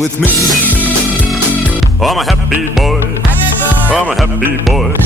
with me. I'm a happy boy. I'm a happy boy.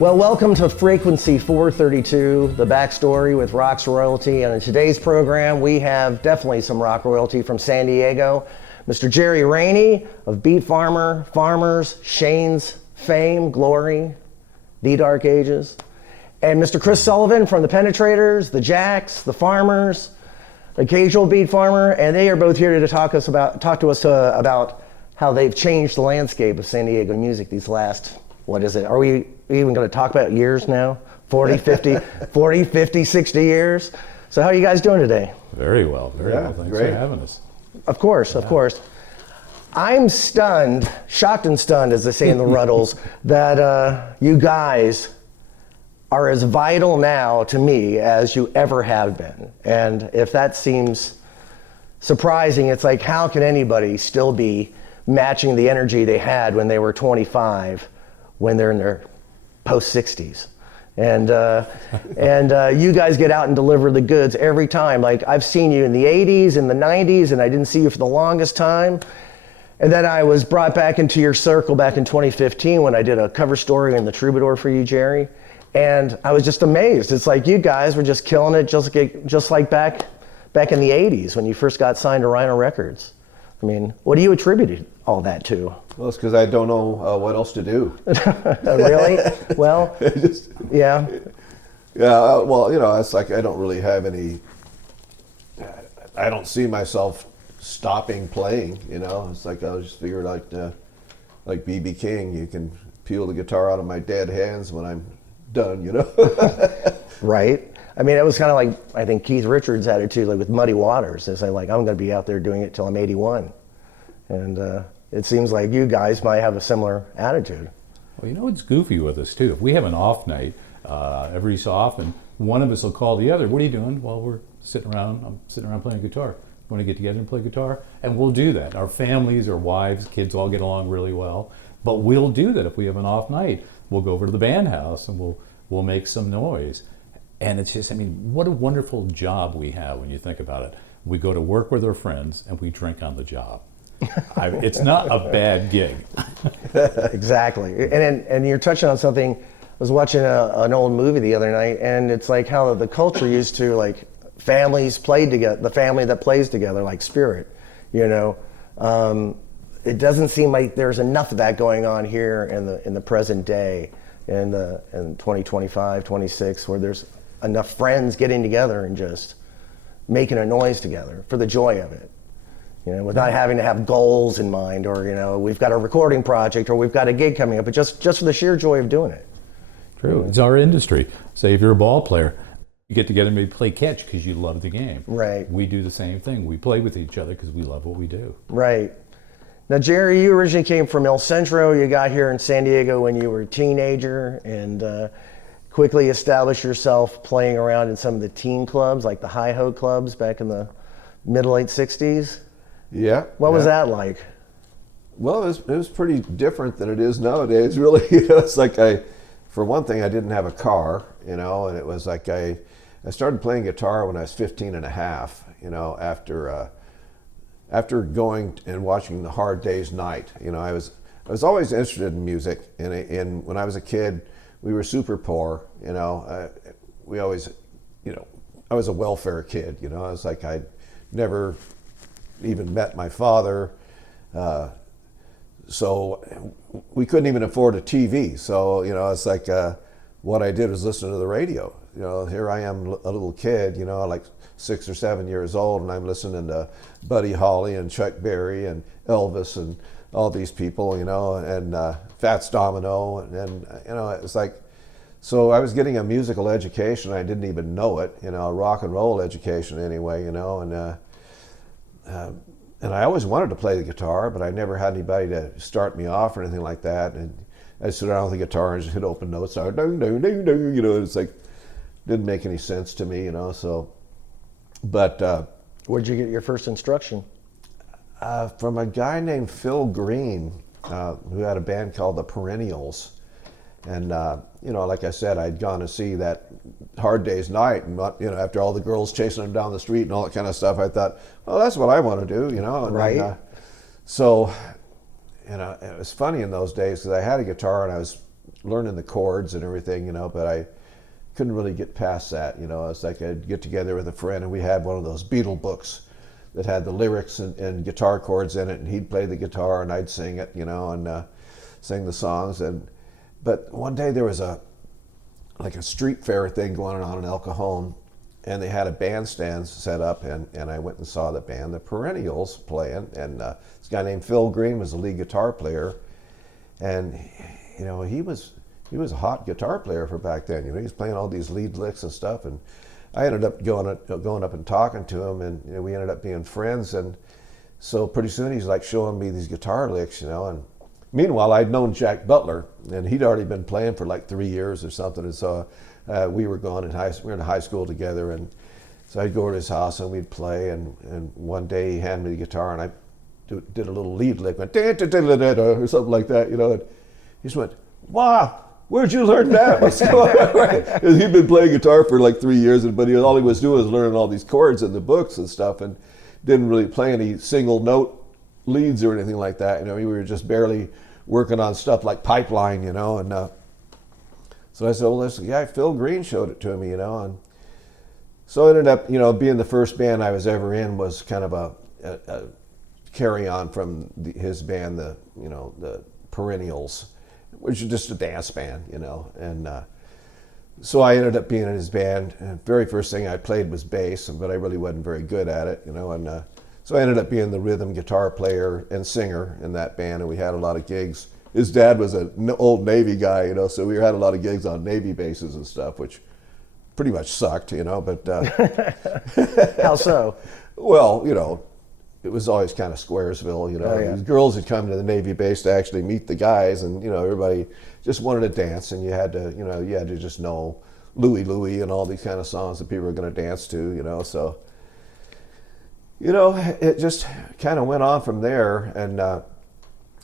Well, welcome to Frequency 432, the backstory with Rock's Royalty. And in today's program, we have definitely some rock royalty from San Diego. Mr. Jerry Rainey of Beat Farmer, Farmers, Shane's fame, glory, the Dark Ages. And Mr. Chris Sullivan from the Penetrators, the Jacks, the Farmers, occasional Beat Farmer. And they are both here to talk to us about how they've changed the landscape of San Diego music these last, what is it? Are we even going to talk about years now? 40, 50, 60 years? So how are you guys doing today? Very well, very well. Thanks for having us. Of course, of course. I'm stunned, shocked and stunned, as they say in the Ruddles, that you guys are as vital now to me as you ever have been. And if that seems surprising, it's like, how can anybody still be matching the energy they had when they were 25 when they're in their post-60s? And you guys get out and deliver the goods every time. Like, I've seen you in the 80s, in the 90s, and I didn't see you for the longest time. And then I was brought back into your circle back in 2015 when I did a cover story in the Troubadour for you, Jerry. And I was just amazed. It's like you guys were just killing it, just like back in the 80s when you first got signed to Rhino Records. I mean, what do you attribute all that to? Well, it's because I don't know what else to do. Really? Well, yeah. Yeah, well, you know, it's like I don't really have any, I don't see myself stopping playing, you know. It's like I just figured like B.B. King, you can peel the guitar out of my dead hands when I'm done, you know. Right. I mean, it was kind of like, I think Keith Richards' attitude, like with Muddy Waters. It's like, I'm going to be out there doing it till I'm 81. And it seems like you guys might have a similar attitude. Well, you know, it's goofy with us too. If we have an off night, every so often, one of us will call the other. What are you doing? Well, we're sitting around. I'm sitting around playing guitar. Want to get together and play guitar? And we'll do that. Our families, our wives, kids all get along really well. But we'll do that if we have an off night. We'll go over to the band house and we'll make some noise. And it's just, I mean, what a wonderful job we have when you think about it. We go to work with our friends and we drink on the job. It's not a bad gig. Exactly. And you're touching on something. I was watching an old movie the other night, and it's like how the culture used to, like, families played together, the family that plays together, like Spirit, you know. It doesn't seem like there's enough of that going on here in the present day, in 2025, 26, where there's enough friends getting together and just making a noise together for the joy of it. You know, without having to have goals in mind, or, you know, we've got a recording project or we've got a gig coming up, but just for the sheer joy of doing it. True. It's our industry. Say if you're a ball player, you get together and maybe play catch because you love the game. Right. We do the same thing. We play with each other because we love what we do. Right. Now, Jerry, you originally came from El Centro. You got here in San Diego when you were a teenager and quickly established yourself playing around in some of the teen clubs, like the Hi-Ho clubs back in the late 60s. Yeah. What was that like? Well, it was pretty different than it is nowadays, really. You know, it's like for one thing, I didn't have a car, you know, and it was like I started playing guitar when I was 15 and a half, you know, after going and watching The Hard Day's Night. You know, I was always interested in music, and when I was a kid, we were super poor, you know. We always, you know, I was a welfare kid, you know. I was like, I'd never even met my father, so we couldn't even afford a TV. So, you know, it's like what I did was listen to the radio. You know, here I am, a little kid, you know, like 6 or 7 years old, and I'm listening to Buddy Holly and Chuck Berry and Elvis and all these people, you know, and Fats Domino, and you know, it's like, so I was getting a musical education. I didn't even know it, you know, a rock and roll education anyway, you know, and and I always wanted to play the guitar, but I never had anybody to start me off or anything like that. And I sit down with the guitar and just hit open notes, you know, it's like, didn't make any sense to me, you know, so. But Where'd you get your first instruction? from a guy named Phil Green, who had a band called the Perennials. And, you know, like I said, I'd gone to see that Hard Day's Night, and, you know, after all the girls chasing them down the street and all that kind of stuff, I thought, well, that's what I want to do, you know. And Right. then, so, you know, it was funny in those days because I had a guitar and I was learning the chords and everything, you know, but I couldn't really get past that, you know. It's like I'd get together with a friend and we had one of those Beatle books that had the lyrics and guitar chords in it, and he'd play the guitar and I'd sing it, you know, and sing the songs. But one day there was a street fair thing going on in El Cajon, and they had a bandstand set up, and I went and saw the band, the Perennials, playing, and this guy named Phil Green was the lead guitar player, and you know, he was a hot guitar player for back then. You know, he was playing all these lead licks and stuff, and I ended up going up and talking to him, and you know, we ended up being friends. And so pretty soon he's like showing me these guitar licks, you know. And meanwhile, I'd known Jack Butler, and he'd already been playing for like 3 years or something. And so we were in high school together, and so I'd go over to his house and we'd play. And one day he handed me the guitar, and I did a little lead lick, went or something like that, you know. And he just went, "Wow, where'd you learn that?" What's going on? Right? He'd been playing guitar for like 3 years, but all he was doing was learning all these chords in the books and stuff, and didn't really play any single note leads or anything like that. You know, we were just barely working on stuff like Pipeline, you know. And so I said, well, this guy Phil Green showed it to me, you know. And so it ended up, you know, being the first band I was ever in was kind of a carry on from his band, the Perennials, which is just a dance band, you know. And so I ended up being in his band, and the very first thing I played was bass, but I really wasn't very good at it, you know. And so I ended up being the rhythm guitar player and singer in that band, and we had a lot of gigs. His dad was an old Navy guy, you know, so we had a lot of gigs on Navy bases and stuff, which pretty much sucked, you know. But How so? well, you know, it was always kind of Squaresville, you know. Oh, yeah. These girls would come to the Navy base to actually meet the guys, and you know, everybody just wanted to dance, and you had to just know Louie Louie and all these kind of songs that people were going to dance to, you know. So, you know, it just kind of went on from there, and I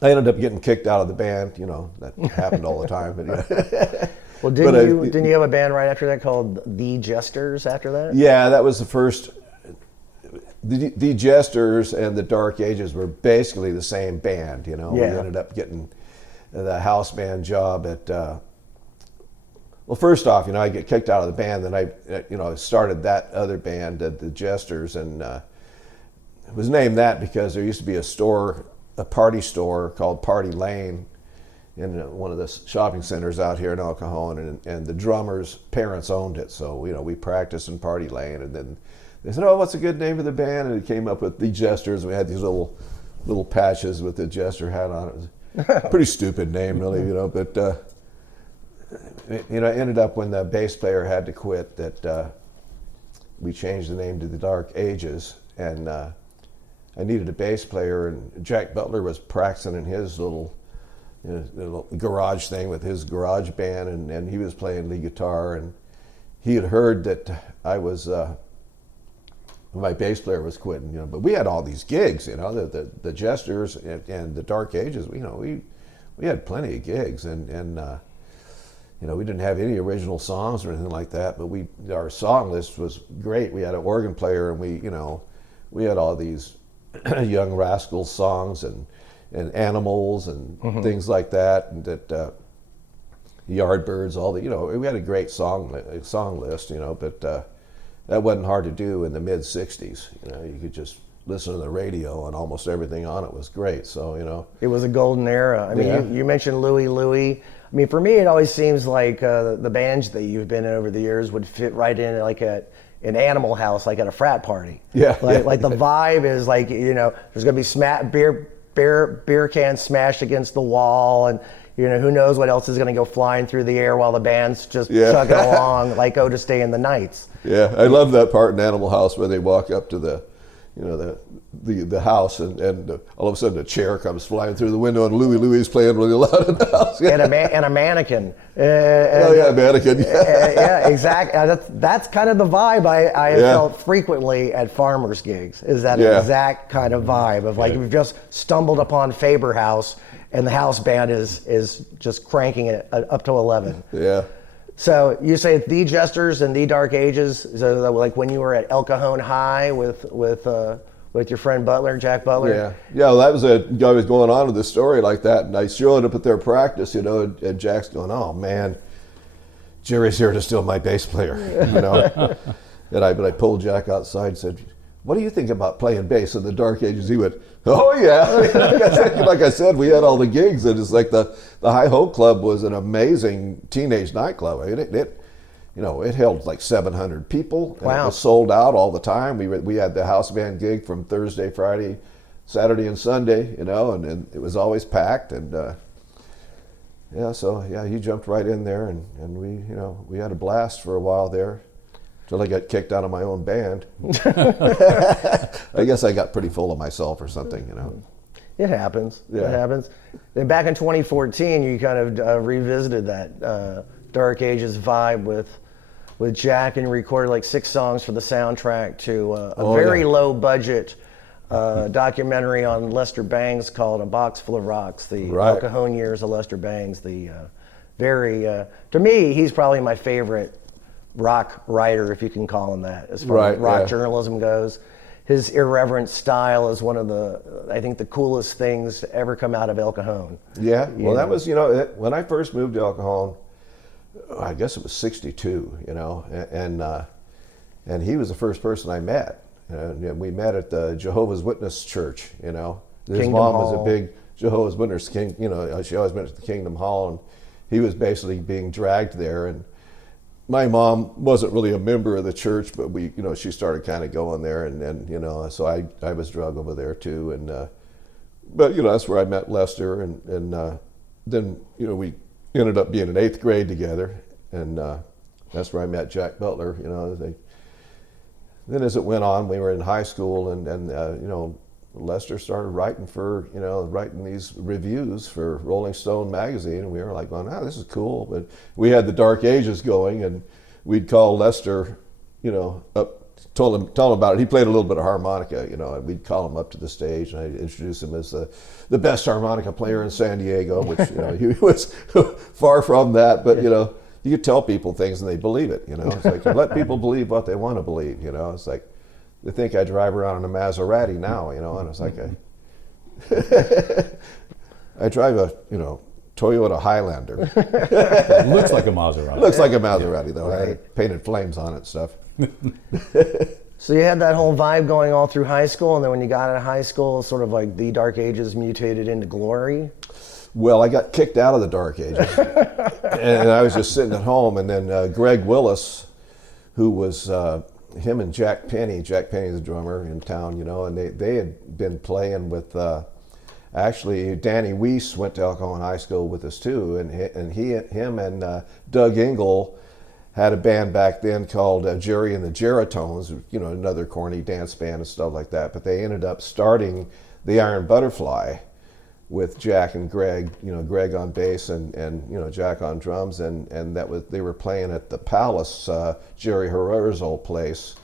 ended up getting kicked out of the band. You know, that happened all the time. But, yeah. Well, didn't you have a band right after that called The Jesters after that? Yeah, that was the first. The Jesters and the Dark Ages were basically the same band, you know. Yeah. We ended up getting the house band job at, well, first off, you know, I get kicked out of the band, then I started that other band, the Jesters, and it was named that because there used to be a party store called Party Lane in one of the shopping centers out here in El Cajon, and the drummer's parents owned it, so, you know, we practiced in Party Lane, and then they said, "Oh, what's a good name for the band?" And it came up with The Jesters. We had these little patches with the Jester hat on it. It was a pretty stupid name, really, you know. But you know, it ended up when the bass player had to quit that we changed the name to The Dark Ages, and I needed a bass player, and Jack Butler was practicing in his little garage thing with his garage band, and he was playing lead guitar, and he had heard that I was. My bass player was quitting, you know, but we had all these gigs, you know, the Jesters and the Dark Ages. You know, we had plenty of gigs, and you know, we didn't have any original songs or anything like that, but our song list was great. We had an organ player, and we had all these Young Rascals songs and Animals and things like that, and that Yardbirds, all the, you know, we had a great song list, you know, but. That wasn't hard to do in the mid-'60s. You know, you could just listen to the radio, and almost everything on it was great. So, you know. It was a golden era. I mean, yeah. you mentioned Louie Louie. I mean, for me, it always seems like the bands that you've been in over the years would fit right in like an Animal House, like at a frat party. Yeah. Like the vibe is like, you know, there's going to be beer cans smashed against the wall, and you know, who knows what else is going to go flying through the air while the band's just chugging along like Otis Day and the Knights. Yeah, I love that part in Animal House where they walk up to the the house, and all of a sudden a chair comes flying through the window, and Louie is playing really loud in the house. And a mannequin. Mannequin. Yeah, exactly. That's kind of the vibe I have felt frequently at farmers' gigs. Is that exact kind of vibe of like you've just stumbled upon Faber House, and the house band is just cranking it up to 11. Yeah. So you say the Jesters and the Dark Ages. So like when you were at El Cajon High with your friend Butler, Jack Butler. Yeah. Well, that was I was going on with the story like that, and I showed up at their practice, and Jack's going, "Oh man, Jerry's here to steal my bass player," And I pulled Jack outside and said, "What do you think about playing bass in the Dark Ages?" He went, "Oh yeah." Like I said, we had all the gigs, and it's like the High Hope Club was an amazing teenage nightclub. I mean, it held like 700 people. And It was sold out all the time. We had the house band gig from Thursday, Friday, Saturday, and Sunday. And it was always packed. And he jumped right in there, and we had a blast for a while there. Until I got kicked out of my own band. I guess I got pretty full of myself or something, It happens. Yeah. It happens. Then back in 2014, you kind of revisited that Dark Ages vibe with Jack, and recorded like 6 songs for the soundtrack to a very low budget documentary on Lester Bangs called A Box Full of Rocks, the El Cajon years of Lester Bangs. The to me, he's probably my favorite rock writer, if you can call him that, as far as rock journalism goes. His irreverent style is one of I think the coolest things to ever come out of El Cajon. Yeah, well, that was, when I first moved to El Cajon, I guess it was 62, and he was the first person I met. And we met at the Jehovah's Witness Church, His Kingdom mom Hall. was a big Jehovah's Witness king, she always went to the Kingdom Hall, and he was basically being dragged there. And my mom wasn't really a member of the church, but she started kind of going there, and so I was dragged over there too, and but that's where I met Lester, and then we ended up being in 8th grade together, and that's where I met Jack Butler. Then as it went on, we were in high school, and Lester started writing these reviews for Rolling Stone magazine, and we were like going, this is cool. But we had the Dark Ages going, and we'd call Lester, up, told him about it. He played a little bit of harmonica, and we'd call him up to the stage, and I'd introduce him as the best harmonica player in San Diego, which he was far from that, but you could tell people things and they believe it. It's like, let people believe what they want to believe. It's like, they think I drive around in a Maserati now, and it's like I drive a, Toyota Highlander. It looks like a Maserati. Looks like a Maserati, though. I had painted flames on it and stuff. So you had that whole vibe going all through high school, and then when you got out of high school, sort of like the Dark Ages mutated into glory? Well, I got kicked out of the Dark Ages. And I was just sitting at home, and then Greg Willis, who was... him and Jack Penny's the drummer in town, and they had been playing with, actually Danny Weiss went to El Cajon High School with us too, and him and Doug Engel had a band back then called Jerry and the Geratones, another corny dance band and stuff like that, but they ended up starting the Iron Butterfly with Jack and Greg, Greg on bass and Jack on drums, and they were playing at the Palace, Jerry Herrera's old place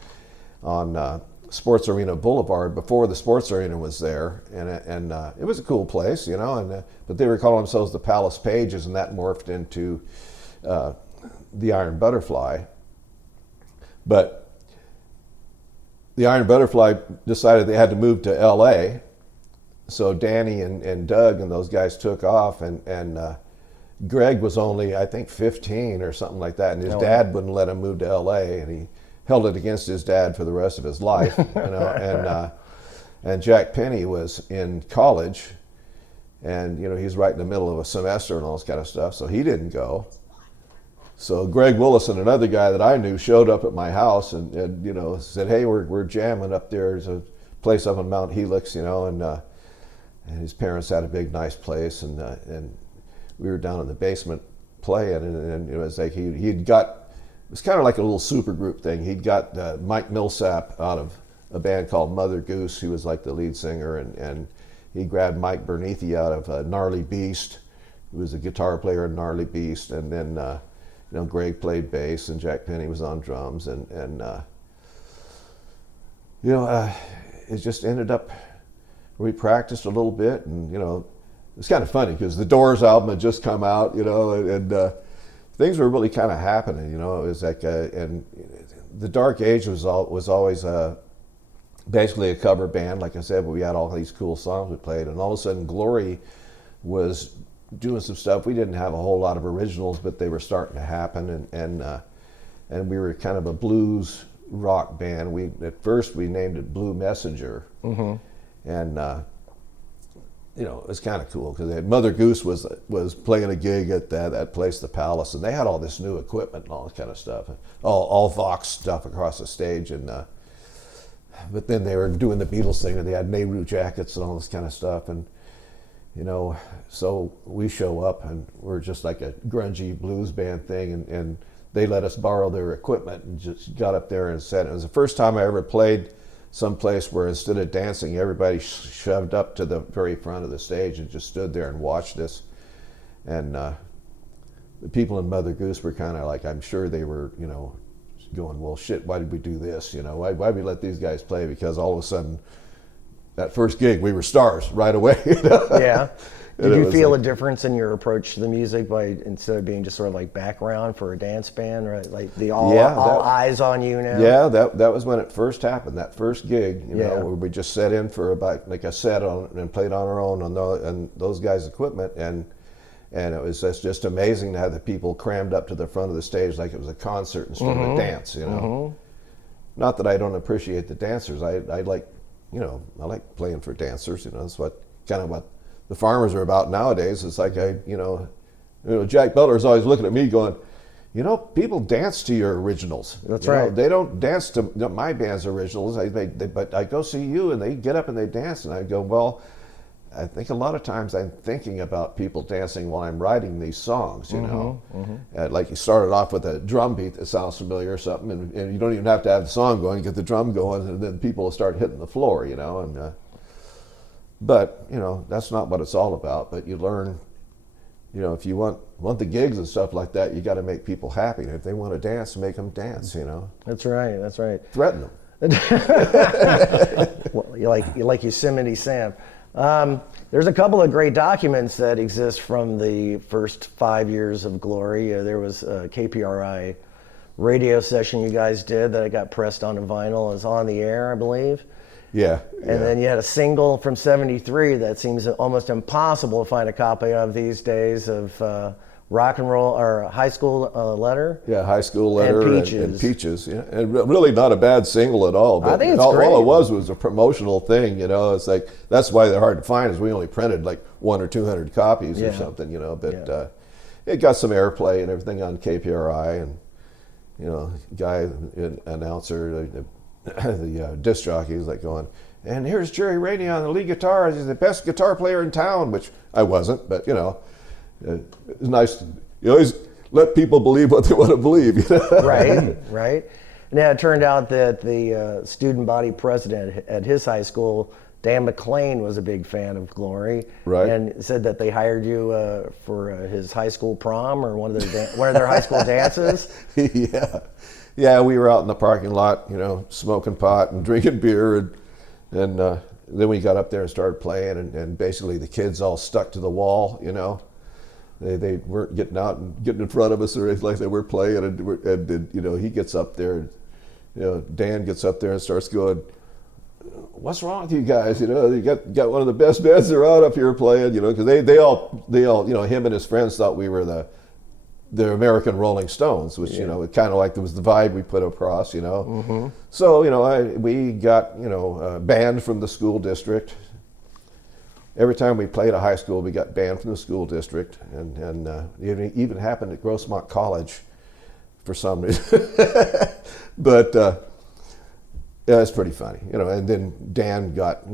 on Sports Arena Boulevard before the Sports Arena was there, and it was a cool place, but they were calling themselves the Palace Pages, and that morphed into the Iron Butterfly. But the Iron Butterfly decided they had to move to LA. So Danny and Doug and those guys took off, and Greg was only, I think, 15 or something like that, and his dad wouldn't let him move to LA, and he held it against his dad for the rest of his life, and Jack Penny was in college, and he's right in the middle of a semester and all this kind of stuff, so he didn't go. So Greg Willis and another guy that I knew showed up at my house and said, hey, we're jamming up there. There's a place up on Mount Helix, and his parents had a big, nice place, and we were down in the basement playing, and it was like it was kind of like a little super group thing. He'd got Mike Millsap out of a band called Mother Goose. He was like the lead singer, and he grabbed Mike Bernithi out of Gnarly Beast, who was a guitar player in Gnarly Beast, and then Greg played bass, and Jack Penny was on drums, and it just ended up. We practiced a little bit, and it's kind of funny because the Doors album had just come out, and things were really kind of happening. It was like, and the Dark Age was always basically a cover band, like I said, but we had all these cool songs we played, and all of a sudden Glory was doing some stuff. We didn't have a whole lot of originals, but they were starting to happen, and we were kind of a blues rock band. At first we named it Blue Messenger, and it was kind of cool because Mother Goose was playing a gig at that place, the Palace, and they had all this new equipment and all this kind of stuff, all Vox stuff across the stage, and but then they were doing the Beatles thing, and they had Nehru jackets and all this kind of stuff, and so we show up and we're just like a grungy blues band thing, and they let us borrow their equipment and just got up there and said it was the first time I ever played someplace where instead of dancing, everybody shoved up to the very front of the stage and just stood there and watched this. And the people in Mother Goose were kind of like, I'm sure they were, going, well, shit, why did we do this? Why did we let these guys play? Because all of a sudden, that first gig, we were stars right away. Yeah. Did you feel a difference in your approach to the music instead of being just sort of like background for a dance band, right? Like all eyes on you now? Yeah, that was when it first happened. That first gig, where we just set in for about like a set and played on our own on those guys' equipment, and it was just amazing to have the people crammed up to the front of the stage like it was a concert instead of a dance. Not that I don't appreciate the dancers. I like I like playing for dancers. That's what the farmers are about nowadays. It's like Jack Beller's always looking at me going, people dance to your originals. That's right. They don't dance to my band's originals. But I go see you and they get up and they dance, and I go, well, I think a lot of times I'm thinking about people dancing while I'm writing these songs. Like you started off with a drum beat that sounds familiar or something, and you don't even have to have the song going. You get the drum going, and then people will start hitting the floor. But that's not what it's all about. But you learn, if you want the gigs and stuff like that, you got to make people happy. And if they want to dance, make them dance. That's right. That's right. Threaten them. Well, you like Yosemite Sam. There's a couple of great documents that exist from the first 5 years of Glory. There was a KPRI radio session you guys did that I got pressed onto vinyl. It was on the air, I believe. Yeah. And then you had a single from '73 that seems almost impossible to find a copy of these days, of Rock and Roll or High School Letter. Yeah, High School Letter and Peaches. Yeah. And really not a bad single at all. But I think it's all, great. All it was a promotional thing. It's like, that's why they're hard to find, is we only printed like 100 or 200 copies or something. But it got some airplay and everything on KPRI, and guy, announcer, the disc jockey is like going, and here's Jerry Rainey on the lead guitar. He's the best guitar player in town, which I wasn't, but it's nice. You always let people believe what they want to believe. Right. Now it turned out that the student body president at his high school, Dan McLean, was a big fan of Glory, right? And said that they hired you for his high school prom or one of their high school dances. Yeah, we were out in the parking lot, smoking pot and drinking beer, and then we got up there and started playing, and basically the kids all stuck to the wall, They weren't getting out and getting in front of us or anything like they were playing, and he gets up there, Dan gets up there and starts going, what's wrong with you guys? You got one of the best bands around up here playing, because they all, him and his friends thought we were the American Rolling Stones, which, kind of like, there was the vibe we put across, So, we got, banned from the school district. Every time we played a high school, we got banned from the school district, and it even happened at Grossmont College for some reason. But it's pretty funny, and then Dan got,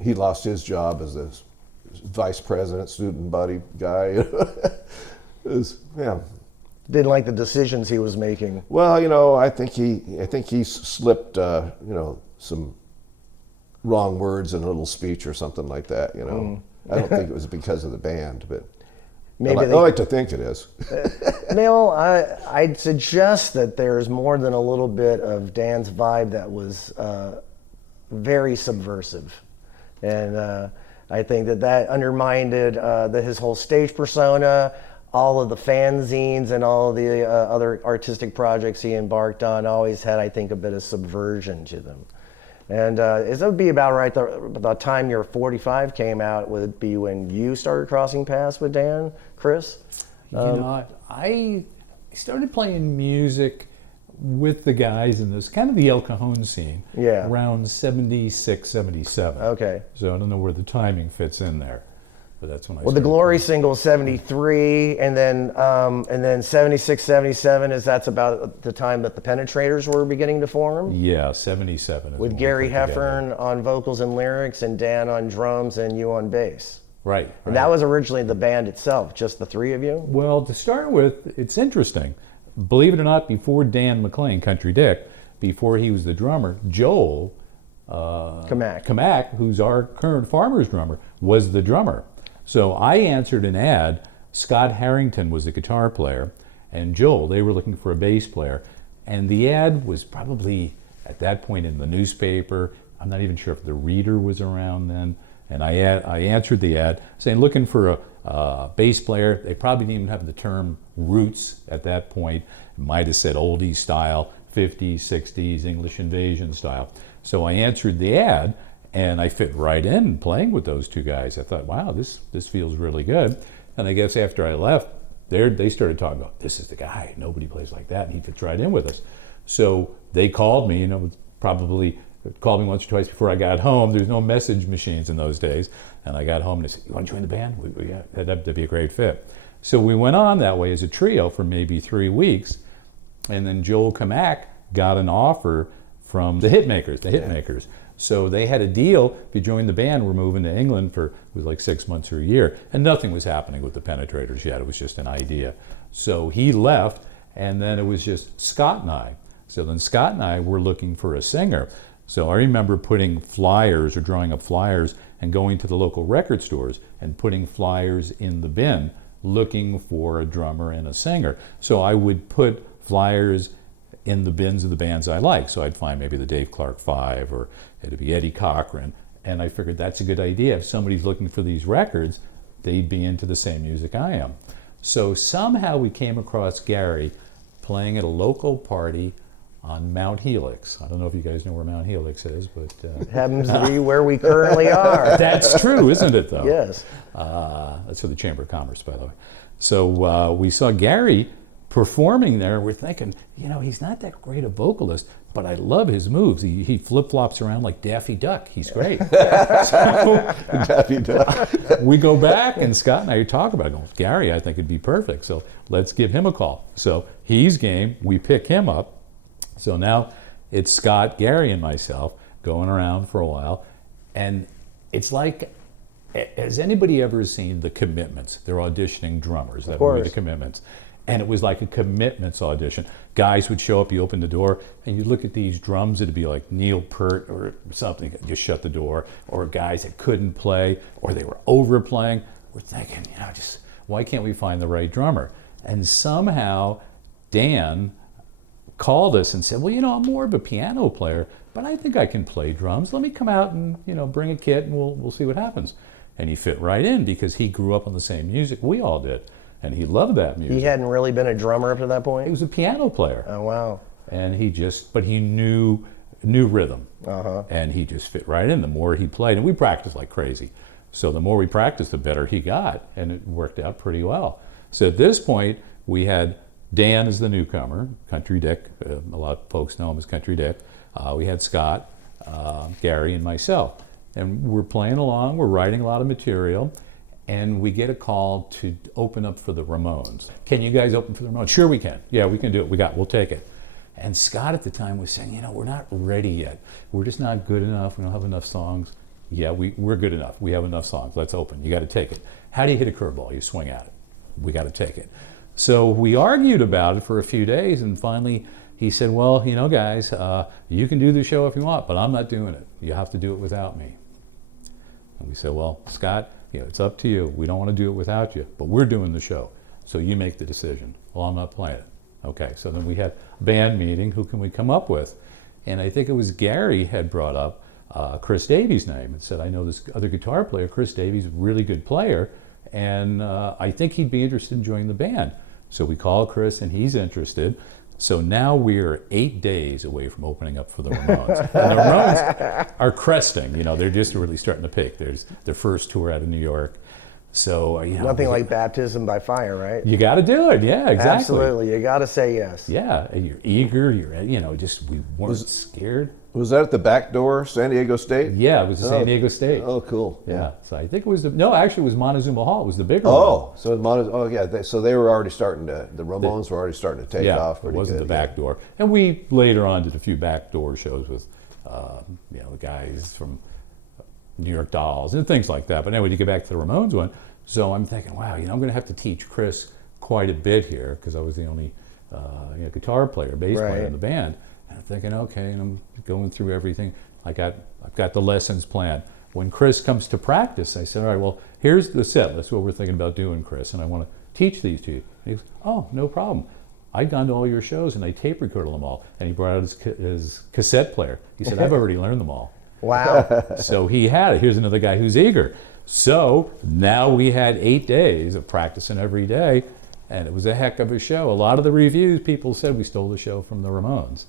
he lost his job as the vice president, student body guy. didn't like the decisions he was making. Well, I think he slipped, some wrong words in a little speech or something like that. I don't think it was because of the band, but Maybe I like to think it is. Neil, I'd suggest that there's more than a little bit of Dan's vibe that was very subversive, and I think that undermined his whole stage persona. All of the fanzines and all of the other artistic projects he embarked on always had, I think, a bit of subversion to them. And it would be about right the time your 45 came out would be when you started crossing paths with Dan, Chris? I started playing music with the guys in this kind of the El Cajon scene around 76, 77. Okay. So I don't know where the timing fits in there. But that's when I the Glory single 73, and then 76, 77 that's about the time that the Penetrators were beginning to form. Yeah, 77. With Gary Heffern on vocals and lyrics, and Dan on drums, and you on bass. Right. And that was originally the band itself, just the three of you. Well, to start with, it's interesting. Believe it or not, before Dan McLean, Country Dick, before he was the drummer, Joel Kamak, who's our current Farmers drummer, was the drummer. So I answered an ad. Scott Harrington was the guitar player, and Joel, they were looking for a bass player. And the ad was probably at that point in the newspaper. I'm not even sure if the Reader was around then. And I answered the ad saying, looking for a bass player. They probably didn't even have the term roots at that point. It might have said oldies style, 50s, 60s, English Invasion style. So I answered the ad, and I fit right in playing with those two guys. I thought, wow, this feels really good. And I guess after I left, they started talking about, this is the guy. Nobody plays like that, and he fits right in with us. So they called me, probably called me once or twice before I got home. There's no message machines in those days. And I got home and they said, you want to join the band? That'd be a great fit. So we went on that way as a trio for maybe 3 weeks. And then Joel Kamak got an offer from the Hitmakers. So they had a deal. If you joined the band, we're moving to England for, it was like 6 months or a year. And nothing was happening with the Penetrators yet. It was just an idea. So he left, and then it was just Scott and I. So then Scott and I were looking for a singer. So I remember putting flyers or drawing up flyers and going to the local record stores and putting flyers in the bin looking for a drummer and a singer. So I would put flyers in the bins of the bands I like. So I'd find maybe the Dave Clark Five, or it'd be Eddie Cochran. And I figured that's a good idea. If somebody's looking for these records, they'd be into the same music I am. So somehow we came across Gary playing at a local party on Mount Helix. I don't know if you guys know where Mount Helix is, but... It happens to be where we currently are. That's true, isn't it, though? Yes. That's for the Chamber of Commerce, by the way. So we saw Gary performing there. We're thinking, he's not that great a vocalist, but I love his moves. He flip-flops around like Daffy Duck. He's great. Daffy Duck. We go back, and Scott and I talk about it. Going, Gary, I think it'd be perfect, so let's give him a call. So he's game. We pick him up. So now it's Scott, Gary, and myself going around for a while. And it's like, has anybody ever seen The Commitments? They're auditioning drummers. That movie, The Commitments. And it was like a Commitments audition. Guys would show up, you open the door, and you look at these drums, it'd be like Neil Peart or something, just shut the door, or guys that couldn't play, or they were overplaying. We're thinking, just why can't we find the right drummer? And somehow Dan called us and said, well, I'm more of a piano player, but I think I can play drums. Let me come out and, bring a kit, and we'll see what happens. And he fit right in because he grew up on the same music we all did. And he loved that music. He hadn't really been a drummer up to that point? He was a piano player. Oh, wow. And but he knew rhythm. Uh-huh. And he just fit right in the more he played. And we practiced like crazy. So the more we practiced, the better he got. And it worked out pretty well. So at this point, we had Dan as the newcomer, Country Dick. A lot of folks know him as Country Dick. We had Scott, Gary, and myself. And we're playing along. We're writing a lot of material. And we get a call to open up for the Ramones. Can you guys open for the Ramones? Sure we can. Yeah, we can do it. We'll take it. And Scott at the time was saying, we're not ready yet. We're just not good enough. We don't have enough songs. Yeah, we're good enough. We have enough songs. Let's open. You got to take it. How do you hit a curveball? You swing at it. We got to take it. So we argued about it for a few days, and finally he said, well, you know, guys, you can do the show if you want, but I'm not doing it. You have to do it without me. And we said, well, Scott, you know, it's up to you. We don't want to do it without you, but we're doing the show. So you make the decision. Well, I'm not playing it. Okay, so then we had a band meeting. Who can we come up with? And I think it was Gary had brought up Chris Davies' name and said, I know this other guitar player, Chris Davies, really good player, and I think he'd be interested in joining the band. So we called Chris, and he's interested. So now we're 8 days away from opening up for the Ramones. And the Ramones are cresting. You know, they're just really starting to pick. There's their first tour out of New York. So, you know, Nothing like baptism by fire, right? You got to do it. Yeah, exactly. Absolutely. You got to say yes. Yeah, and you're eager. You're, you know, just we weren't scared. Was that at the back door, San Diego State? Yeah, it was the San Diego State. Oh, cool. Yeah. So I think it was actually it was Montezuma Hall. It was the bigger one. Oh, so yeah, so they were already starting to, the Ramones were already starting to take off. Yeah, it pretty wasn't good, the back door. And we later on did a few backdoor shows with, you know, the guys from New York Dolls and things like that. But anyway, to get back to the Ramones one, so I'm thinking, wow, you know, I'm going to have to teach Chris quite a bit here because I was the only you know, guitar player, bass player in the band. And I'm thinking, okay, and I'm going through everything. I've got the lessons planned. When Chris comes to practice, I said, all right, well, here's the set list, what we're thinking about doing, Chris, and I want to teach these to you. And he goes, oh, no problem. I'd gone to all your shows and I tape recorded them all. And he brought out his cassette player. He said, I've already learned them all. Wow. So he had it. Here's another guy who's eager. So now we had 8 days of practicing every day, and it was a heck of a show. A lot of the reviews, people said we stole the show from the Ramones.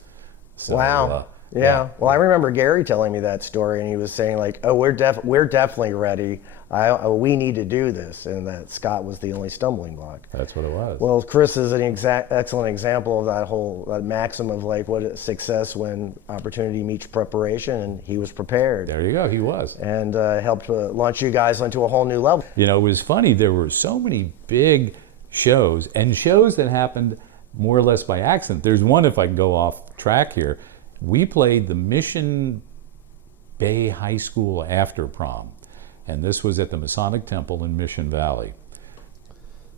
So, Wow. Yeah. Well, I remember Gary telling me that story, and he was saying like, "Oh, we're definitely ready. We need to do this," and that Scott was the only stumbling block. That's what it was. Well, Chris is an excellent example of that maxim of like what is success when opportunity meets preparation, and he was prepared. There you go. He was. And helped launch you guys onto a whole new level. You know, it was funny. There were so many big shows, and shows that happened more or less by accident. There's one, if I can go off track here. We played the Mission Bay High School after prom, and this was at the Masonic Temple in Mission Valley.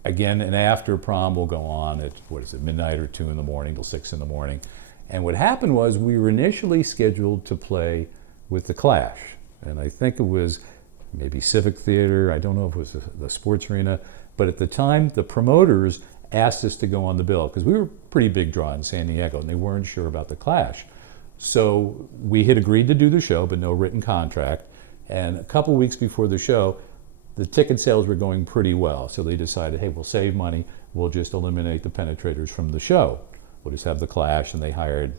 Again, an after prom will go on at, midnight or 2 in the morning till 6 in the morning. And what happened was we were initially scheduled to play with the Clash, and I think it was maybe Civic Theater, I don't know if it was the sports arena, but at the time the promoters asked us to go on the bill because we were a pretty big draw in San Diego and they weren't sure about the Clash. So we had agreed to do the show, but no written contract. And a couple weeks before the show, the ticket sales were going pretty well. So they decided, hey, we'll save money. We'll just eliminate the penetrators from the show. We'll just have the Clash, and they hired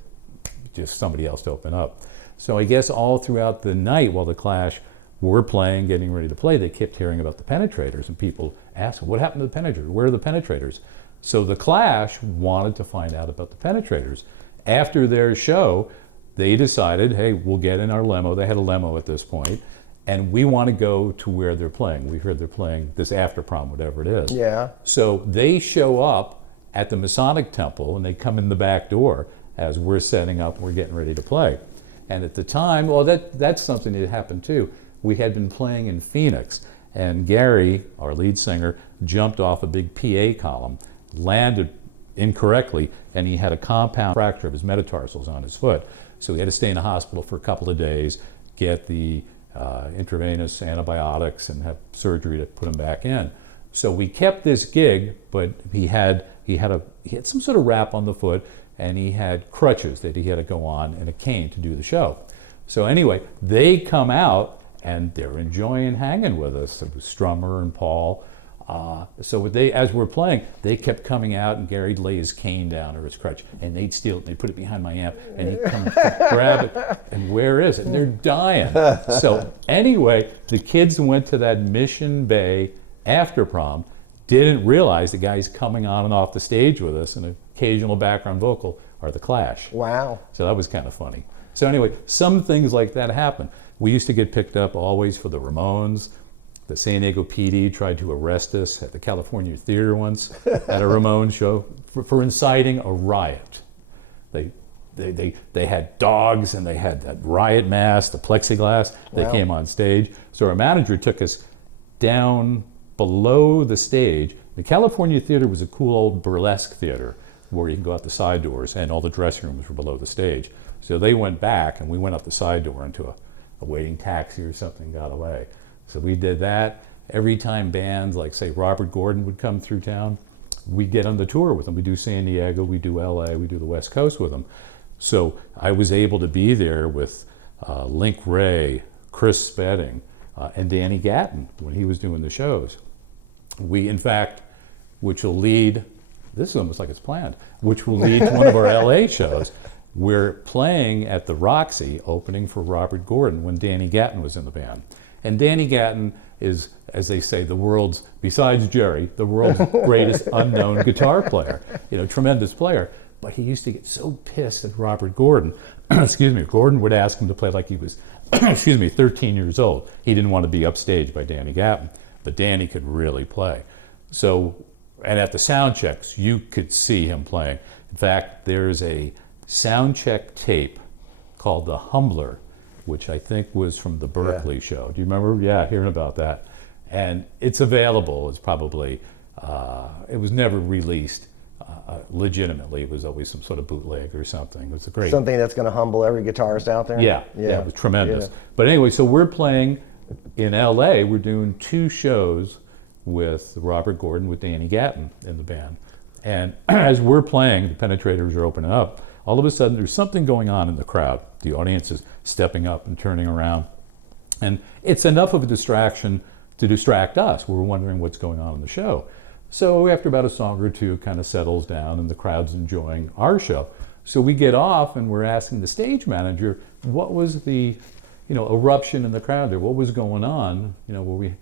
just somebody else to open up. So I guess all throughout the night while the Clash were playing, getting ready to play, they kept hearing about the penetrators, and people asked, what happened to the penetrators? Where are the penetrators? So the Clash wanted to find out about the penetrators. After their show, they decided, hey, we'll get in our limo. They had a limo at this point, and we want to go to where they're playing. We heard they're playing this after prom, whatever it is. Yeah. So they show up at the Masonic Temple, and they come in the back door as we're setting up, we're getting ready to play. And at the time, well, that's something that happened too. We had been playing in Phoenix, and Gary, our lead singer, jumped off a big PA column, landed incorrectly, and he had a compound fracture of his metatarsals on his foot. So he had to stay in the hospital for a couple of days, get the intravenous antibiotics, and have surgery to put him back in. So we kept this gig, but he had some sort of wrap on the foot, and he had crutches that he had to go on and a cane to do the show. So anyway, they come out and they're enjoying hanging with us. It was Strummer and Paul. So as we're playing, they kept coming out, and Gary'd lay his cane down or his crutch, and they'd steal it, and they'd put it behind my amp, and he'd come grab it, and where is it? And they're dying. So anyway, the kids went to that Mission Bay after prom, didn't realize the guys coming on and off the stage with us, and an occasional background vocal, are the Clash. Wow. So that was kind of funny. So anyway, some things like that happen. We used to get picked up always for the Ramones. The San Diego PD tried to arrest us at the California Theater once at a Ramones show for inciting a riot. They had dogs, and they had that riot mask, the plexiglass. They came on stage. So our manager took us down below the stage The California Theater was a cool old burlesque theater where you can go out the side doors, and all the dressing rooms were below the stage. So they went back, and we went out the side door into a waiting taxi or something, got away. So we did that. Every time bands like, say, Robert Gordon would come through town, we'd get on the tour with them. We do San Diego, we do LA, we do the West Coast with them. So I was able to be there with Link Wray, Chris Spedding, and Danny Gatton when he was doing the shows. We, in fact, which will lead, this is almost like it's planned, which will lead to one of our LA shows. We're playing at the Roxy, opening for Robert Gordon when Danny Gatton was in the band. And Danny Gatton is, as they say, the world's, besides Jerry, the world's greatest unknown guitar player. Tremendous player. But he used to get so pissed at Robert Gordon. Excuse me, Gordon would ask him to play like he was, 13 years old. He didn't want to be upstaged by Danny Gatton, but Danny could really play. So, and at the sound checks, you could see him playing. In fact, there's a sound check tape called The Humbler, which I think was from the Berkeley show. Do you remember? Yeah, hearing about that. And it's available. It's probably, it was never released legitimately. It was always some sort of bootleg or something. It was a great... Something that's going to humble every guitarist out there? Yeah, it was tremendous. But anyway, so we're playing in LA. We're doing 2 shows with Robert Gordon, with Danny Gatton in the band. And as we're playing, the Penetrators are opening up. All of a sudden, there's something going on in the crowd. The audience is stepping up and turning around. And it's enough of a distraction to distract us. We're wondering what's going on in the show. So after about a song or two, it kind of settles down and the crowd's enjoying our show. So we get off and we're asking the stage manager, what was the, eruption in the crowd there? What was going on, where we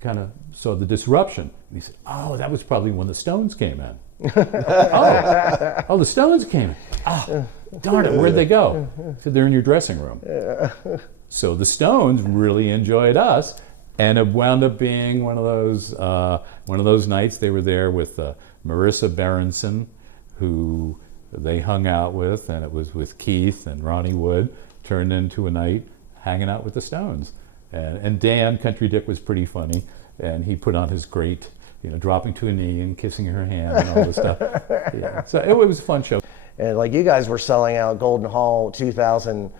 kind of saw the disruption? And he said, oh, that was probably when the Stones came in. Oh, the Stones came in. Oh, darn it, where'd they go? I said, they're in your dressing room. So the Stones really enjoyed us, and it wound up being one of those nights. They were there with Marissa Berenson, who they hung out with, and it was with Keith and Ronnie Wood, turned into a night hanging out with the Stones. And Dan, Country Dick, was pretty funny, and he put on his great, dropping to a knee and kissing her hand and all this stuff. Yeah. So it was a fun show. And like you guys were selling out Golden Hall, 2,000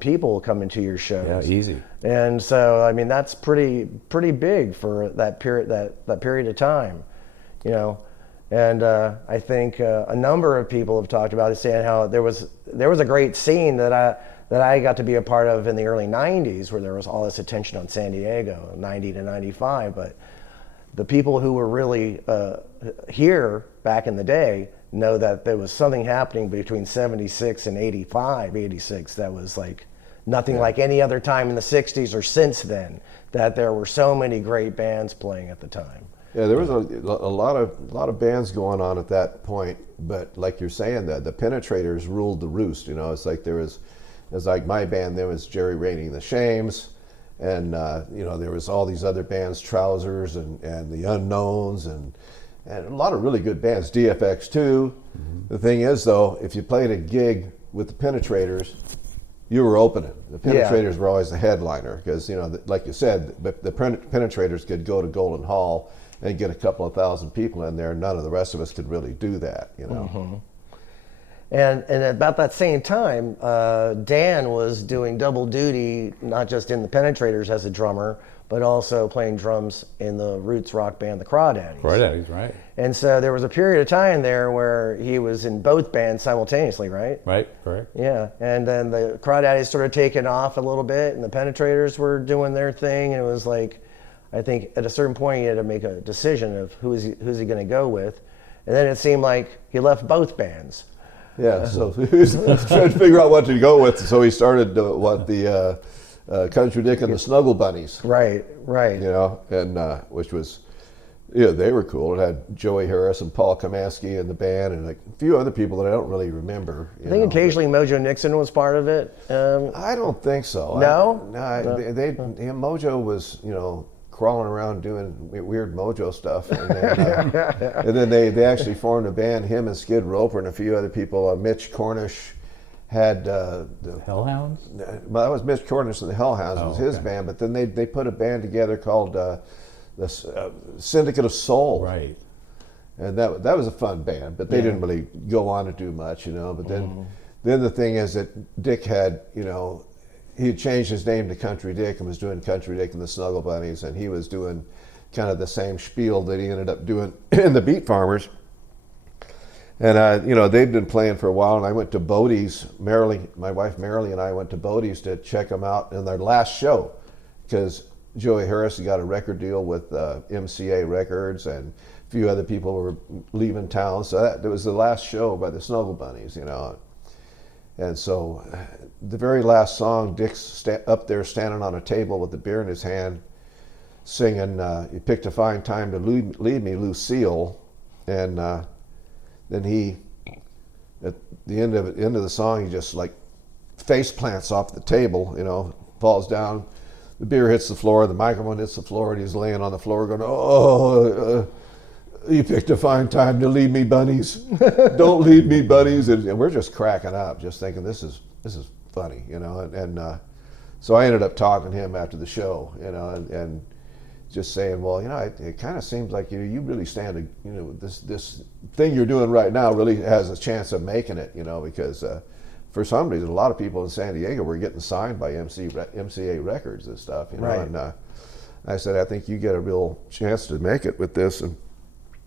people coming to your shows. Yeah, easy. And so, I mean, that's pretty big for that period, that period of time, And I think a number of people have talked about it, saying how there was a great scene that I got to be a part of in the early 90s, where there was all this attention on San Diego, 90 to 95. But the people who were really here back in the day know that there was something happening between 76 and 85, 86 that was like nothing like any other time in the 60s or since then, that there were so many great bands playing at the time. Yeah, there was a lot of bands going on at that point, but like you're saying, the Penetrators ruled the roost. It's like it's like my band, there was Jerry Rainey and the Shames, and there was all these other bands, Trousers and the Unknowns, and a lot of really good bands, DFX too. Mm-hmm. The thing is, though, if you played a gig with the Penetrators, you were opening. The Penetrators were always the headliner, because like you said, the Penetrators could go to Golden Hall and get a couple of thousand people in there. None of the rest of us could really do that, Mm-hmm. And about that same time, Dan was doing double duty, not just in the Penetrators as a drummer, but also playing drums in the roots rock band, the Crawdaddies. Crawdaddies, right. And so there was a period of time there where he was in both bands simultaneously, right? Right, correct. Yeah, and then the Crawdaddies started taking off a little bit, and the Penetrators were doing their thing, and it was like, I think at a certain point he had to make a decision of who's he going to go with. And then it seemed like he left both bands. Yeah, so he was trying to figure out what to go with, so he started the Country Dick and the Snuggle Bunnies. Right. And which was, they were cool. It had Joey Harris and Paul Kamaski in the band, and a few other people that I don't really remember. I think occasionally Mojo Nixon was part of it. I don't think so. No? Mojo was, crawling around doing weird Mojo stuff, and then, and then they actually formed a band, him and Skid Roper and a few other people. Mitch Cornish had the Hellhounds? Well, that was Mitch Cornish and the Hellhounds. Was his band, but then they put a band together called the Syndicate of Soul. Right. and that was a fun band, but they didn't really go on to do much, you know. But then the thing is that Dick had, you know, he had changed his name to Country Dick and was doing Country Dick and the Snuggle Bunnies, and he was doing kind of the same spiel that he ended up doing in the Beat Farmers. And you know, they'd been playing for a while, and I went to Bodie's. My wife Marilee and I went to Bodie's to check them out in their last show, because Joey Harris got a record deal with MCA Records, and a few other people were leaving town. So that was the last show by the Snuggle Bunnies, you know. And so the very last song, Dick's up there standing on a table with a beer in his hand, singing, "You picked a fine time to leave me, Lucille." And then he, at the end of the song, he just like face plants off the table, you know, falls down. The beer hits the floor, the microphone hits the floor, and he's laying on the floor going, "Oh, you picked a fine time to leave me, bunnies. Don't leave me, bunnies." And we're just cracking up, just thinking this is funny, you know. And so I ended up talking to him after the show, you know, and just saying, well, you know, it kind of seems like you really stand, you know, this thing you're doing right now really has a chance of making it, you know, because for some reason a lot of people in San Diego were getting signed by MCA Records and stuff, you know. Right. And I said, I think you get a real chance to make it with this. And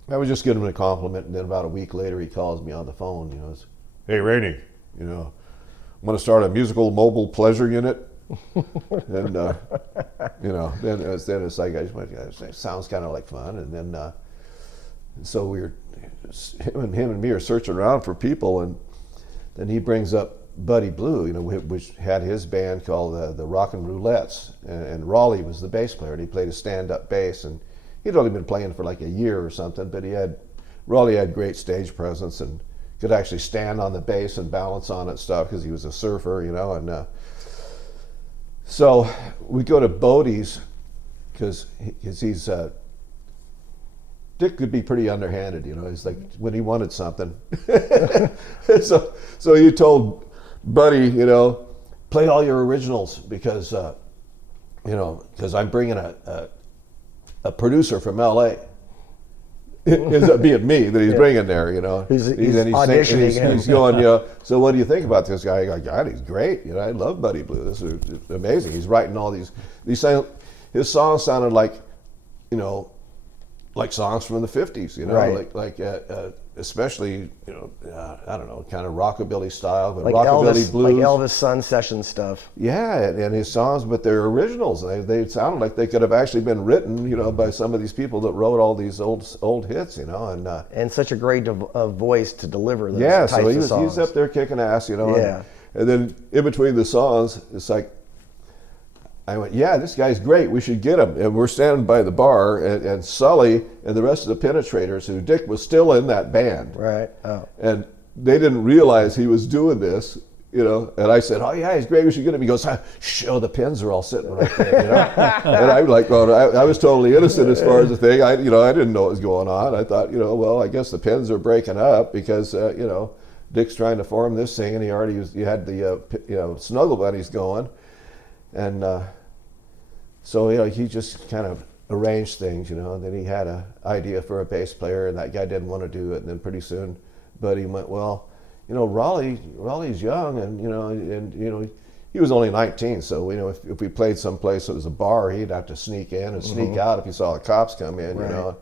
I was just giving him a compliment, and then about a week later he calls me on the phone, you know, "Hey, Rainey, you know, I'm going to start a musical mobile pleasure unit." And you know, then it's like, it sounds kind of like fun. And then so him and me are searching around for people, and then he brings up Buddy Blue, you know, which had his band called the Rockin' Roulettes, and Raleigh was the bass player, and he played a stand-up bass, and he'd only been playing for like a year or something, but Raleigh had great stage presence and could actually stand on the bass and balance on it and stuff, because he was a surfer, you know. And so we go to Bodie's, because he's Dick could be pretty underhanded, you know. He's like, when he wanted something. so he told Buddy, you know, play all your originals, because you know, because I'm bringing a producer from LA. It ends up being me that he's bringing there, you know. He's auditioning him. He's going, you know, so what do you think about this guy? I go, God, he's great. You know, I love Buddy Blue. This is amazing. He's writing all these his songs sounded like, you know, like songs from the 50s, you know, right. like especially, you know, I don't know, kind of rockabilly style, but Like rockabilly Elvis, blues. like Elvis Sun session stuff. Yeah, and his songs, but they're originals. They sounded like they could have actually been written, you know, by some of these people that wrote all these old hits, you know. And such a great voice to deliver those types of of songs. He's up there kicking ass, you know. Yeah. And then in between the songs, it's like, I went, yeah, this guy's great. We should get him. And we're standing by the bar, and Sully and the rest of the Penetrators, who Dick was still in that band. Right. Oh. And they didn't realize he was doing this, you know. And I said, oh yeah, he's great. We should get him. He goes, the pins are all sitting right there, you know. And I'm like, well, I was totally innocent as far as the thing. I didn't know what was going on. I thought, you know, well, I guess the pins are breaking up because, you know, Dick's trying to form this thing, and he had the Snuggle Bunnies going. And so, you know, he just kind of arranged things, you know. And then he had an idea for a bass player, and that guy didn't want to do it. And then pretty soon, Buddy went, well, you know, Raleigh's young, and you know, he was only 19. So, you know, if we played someplace that was a bar, he'd have to sneak in and sneak out if he saw the cops come in, right. You know.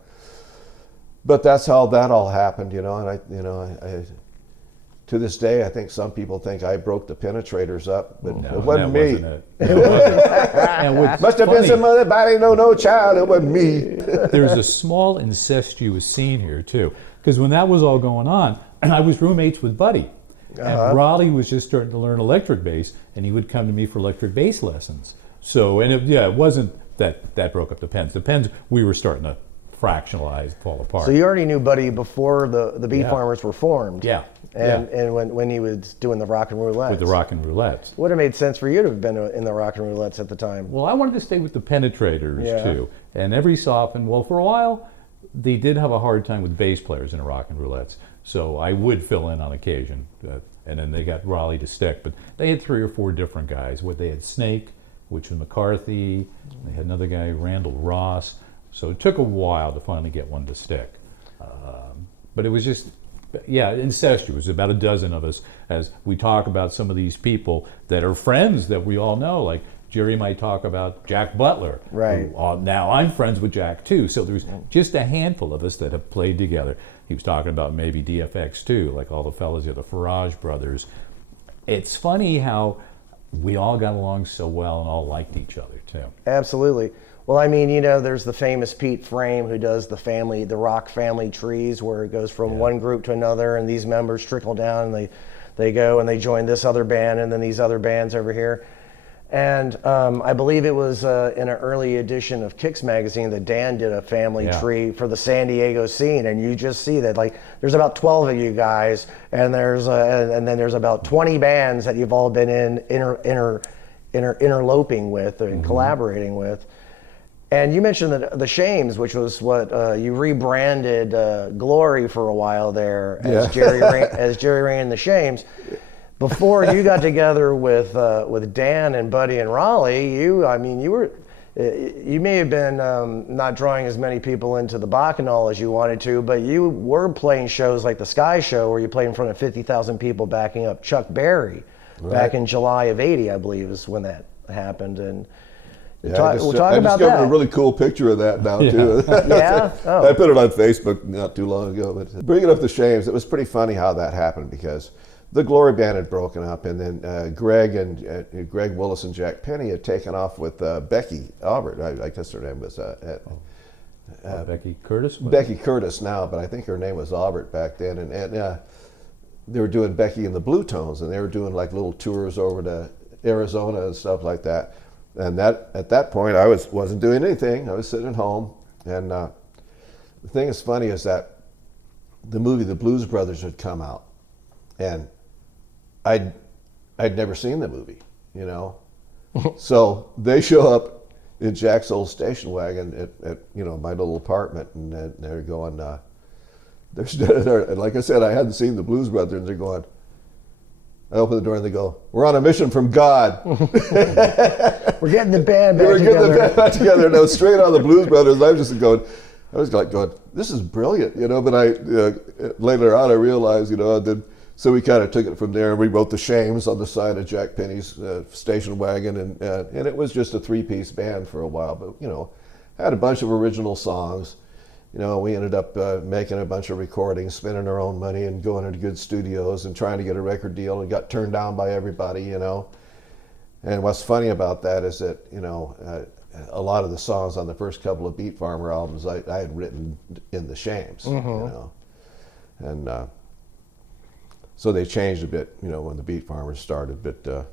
But that's how that all happened, you know. And I to this day, I think some people think I broke the Penetrators up, but it wasn't me. Must have been some other body, no child, it wasn't me. There's a small incestuous scene here too, because when that was all going on, I was roommates with Buddy, and Raleigh was just starting to learn electric bass, and he would come to me for electric bass lessons. So, and it wasn't that broke up the Pens. The Pens, we were starting to fractionalize, fall apart. So you already knew Buddy before the Beat Farmers were formed. Yeah. And when he was doing the Rockin' Roulettes. With the Rockin' Roulettes. Would have made sense for you to have been in the Rockin' Roulettes at the time. Well, I wanted to stay with the Penetrators too. And every so often, well, for a while, they did have a hard time with bass players in the Rockin' Roulettes. So I would fill in on occasion. And then they got Raleigh to stick. But they had 3 or 4 different guys. They had Snake, which was McCarthy. They had another guy, Randall Ross. So it took a while to finally get one to stick. But it was just, yeah, incestuous. About a dozen of us as we talk about some of these people that are friends that we all know. Like Jerry might talk about Jack Butler. Right. Now I'm friends with Jack too. So there's just a handful of us that have played together. He was talking about maybe DFX too, like all the fellas here, the Farage brothers. It's funny how we all got along so well and all liked each other too. Absolutely. Well, I mean, you know, there's the famous Pete Frame who does the rock family trees, where it goes from one group to another, and these members trickle down, and they go and they join this other band, and then these other bands over here. And I believe it was in an early edition of Kicks magazine that Dan did a family tree for the San Diego scene, and you just see that, like, there's about 12 of you guys, and then there's about 20 bands that you've all been interloping with and collaborating with. And you mentioned the Shames, which was what you rebranded Glory for a while there as Jerry Ray and the Shames. Before you got together with Dan and Buddy and Raleigh, you may have been not drawing as many people into the Bacchanal as you wanted to, but you were playing shows like the Sky Show, where you played in front of 50,000 people backing up Chuck Berry back in July of '80, I believe, is when that happened. And I we'll talk about discovered that. a really cool picture of that now too. Yeah? Oh. I put it on Facebook not too long ago. But bringing up the Shames, it was pretty funny how that happened, because the Glory Band had broken up, and then Greg Willis and Jack Penny had taken off with Becky Albert. I guess her name was Becky Curtis? Becky Curtis now, but I think her name was Albert back then. And they were doing Becky and the Blue Tones, and they were doing like little tours over to Arizona and stuff like that. And at that point, I wasn't doing anything. I was sitting at home. And the thing that's funny is that the movie The Blues Brothers had come out, and I'd never seen the movie, you know. So they show up in Jack's old station wagon at my little apartment, and they're going, they're standing there, and like I said, I hadn't seen the Blues Brothers, and they're going, I open the door and they go, "We're on a mission from God." We're getting the band back We're together. getting the band back together, and I was straight on the Blues Brothers, and I was like going, this is brilliant, you know. But later on I realized, so we kind of took it from there, and we wrote the Shames on the side of Jack Penny's station wagon, and it was just a three-piece band for a while, but had a bunch of original songs. We ended up making a bunch of recordings, spending our own money, and going into good studios and trying to get a record deal, and got turned down by everybody, And what's funny about that is that, a lot of the songs on the first couple of Beat Farmer albums I had written in the Shames, And so they changed a bit, when the Beat Farmers started, but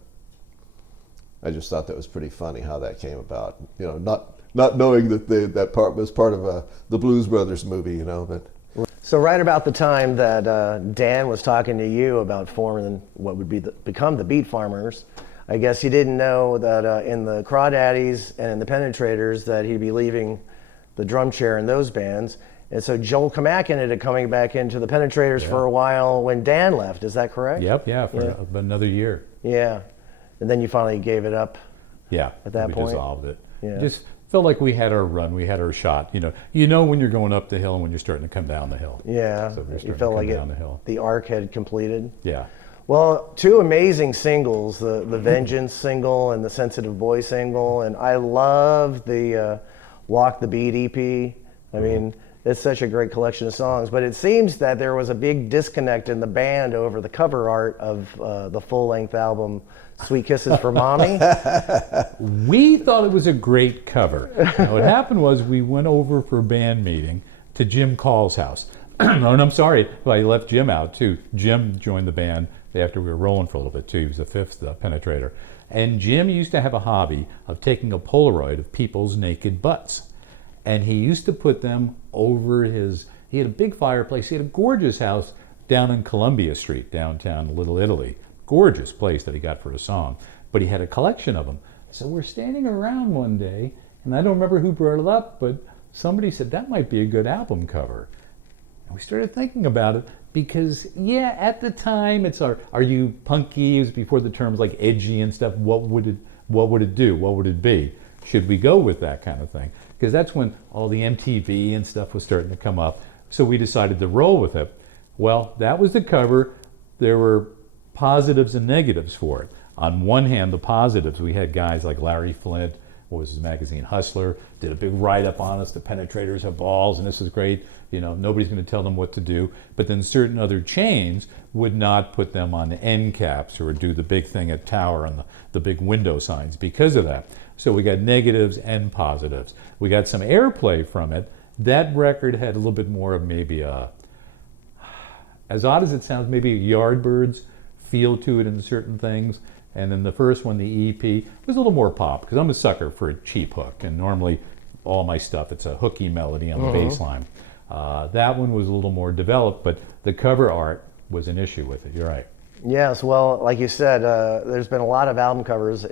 I just thought that was pretty funny how that came about, not knowing that that part was part of the Blues Brothers movie, But So right about the time that Dan was talking to you about forming what would become the Beat Farmers, I guess he didn't know that in the Crawdaddies and in the Penetrators that he'd be leaving the drum chair in those bands. And so Joel Kamak ended up coming back into the Penetrators for a while when Dan left. Is that correct? Yep, for another year. Yeah. And then you finally gave it up. Yeah, at that point. We dissolved it. Yeah. Just felt like we had our run, we had our shot. You know when you're going up the hill and when you're starting to come down the hill. Yeah. So you felt like the arc had completed. Yeah. Well, two amazing singles, the Vengeance single and the Sensitive Boy single, and I love the Walk the Beat EP. I mean, it's such a great collection of songs, but it seems that there was a big disconnect in the band over the cover art of the full-length album, Sweet Kisses for Mommy. We thought it was a great cover. Now, what happened was we went over for a band meeting to Jim Call's house. And I'm sorry, I left Jim out too. Jim joined the band after we were rolling for a little bit too. He was the fifth penetrator. And Jim used to have a hobby of taking a Polaroid of people's naked butts. And he used to put them over he had a big fireplace. He had a gorgeous house down in Columbia Street, downtown Little Italy. Gorgeous place that he got for a song. But he had a collection of them. So we're standing around one day, and I don't remember who brought it up, but somebody said that might be a good album cover. And we started thinking about it because, at the time, it's are you punky? It was before the terms like edgy and stuff. What would it do? What would it be? Should we go with that kind of thing? Because that's when all the MTV and stuff was starting to come up. so we decided to roll with it. Well, that was the cover. There were positives and negatives for it. On one hand, the positives, we had guys like Larry Flint, what was his magazine, Hustler, did a big write-up on us, the penetrators have balls, and this is great. You know, nobody's going to tell them what to do. But then certain other chains would not put them on the end caps or do the big thing at Tower on the big window signs because of that. So we got negatives and positives. We got some airplay from it. That record had a little bit more of maybe a, as odd as it sounds, maybe a Yardbirds feel to it in certain things. And then the first one, the EP, was a little more pop, because I'm a sucker for a cheap hook, and normally all my stuff, it's a hooky melody on the bass line. That one was a little more developed, but the cover art was an issue with it. You're right. Yes, well, like you said, there's been a lot of album covers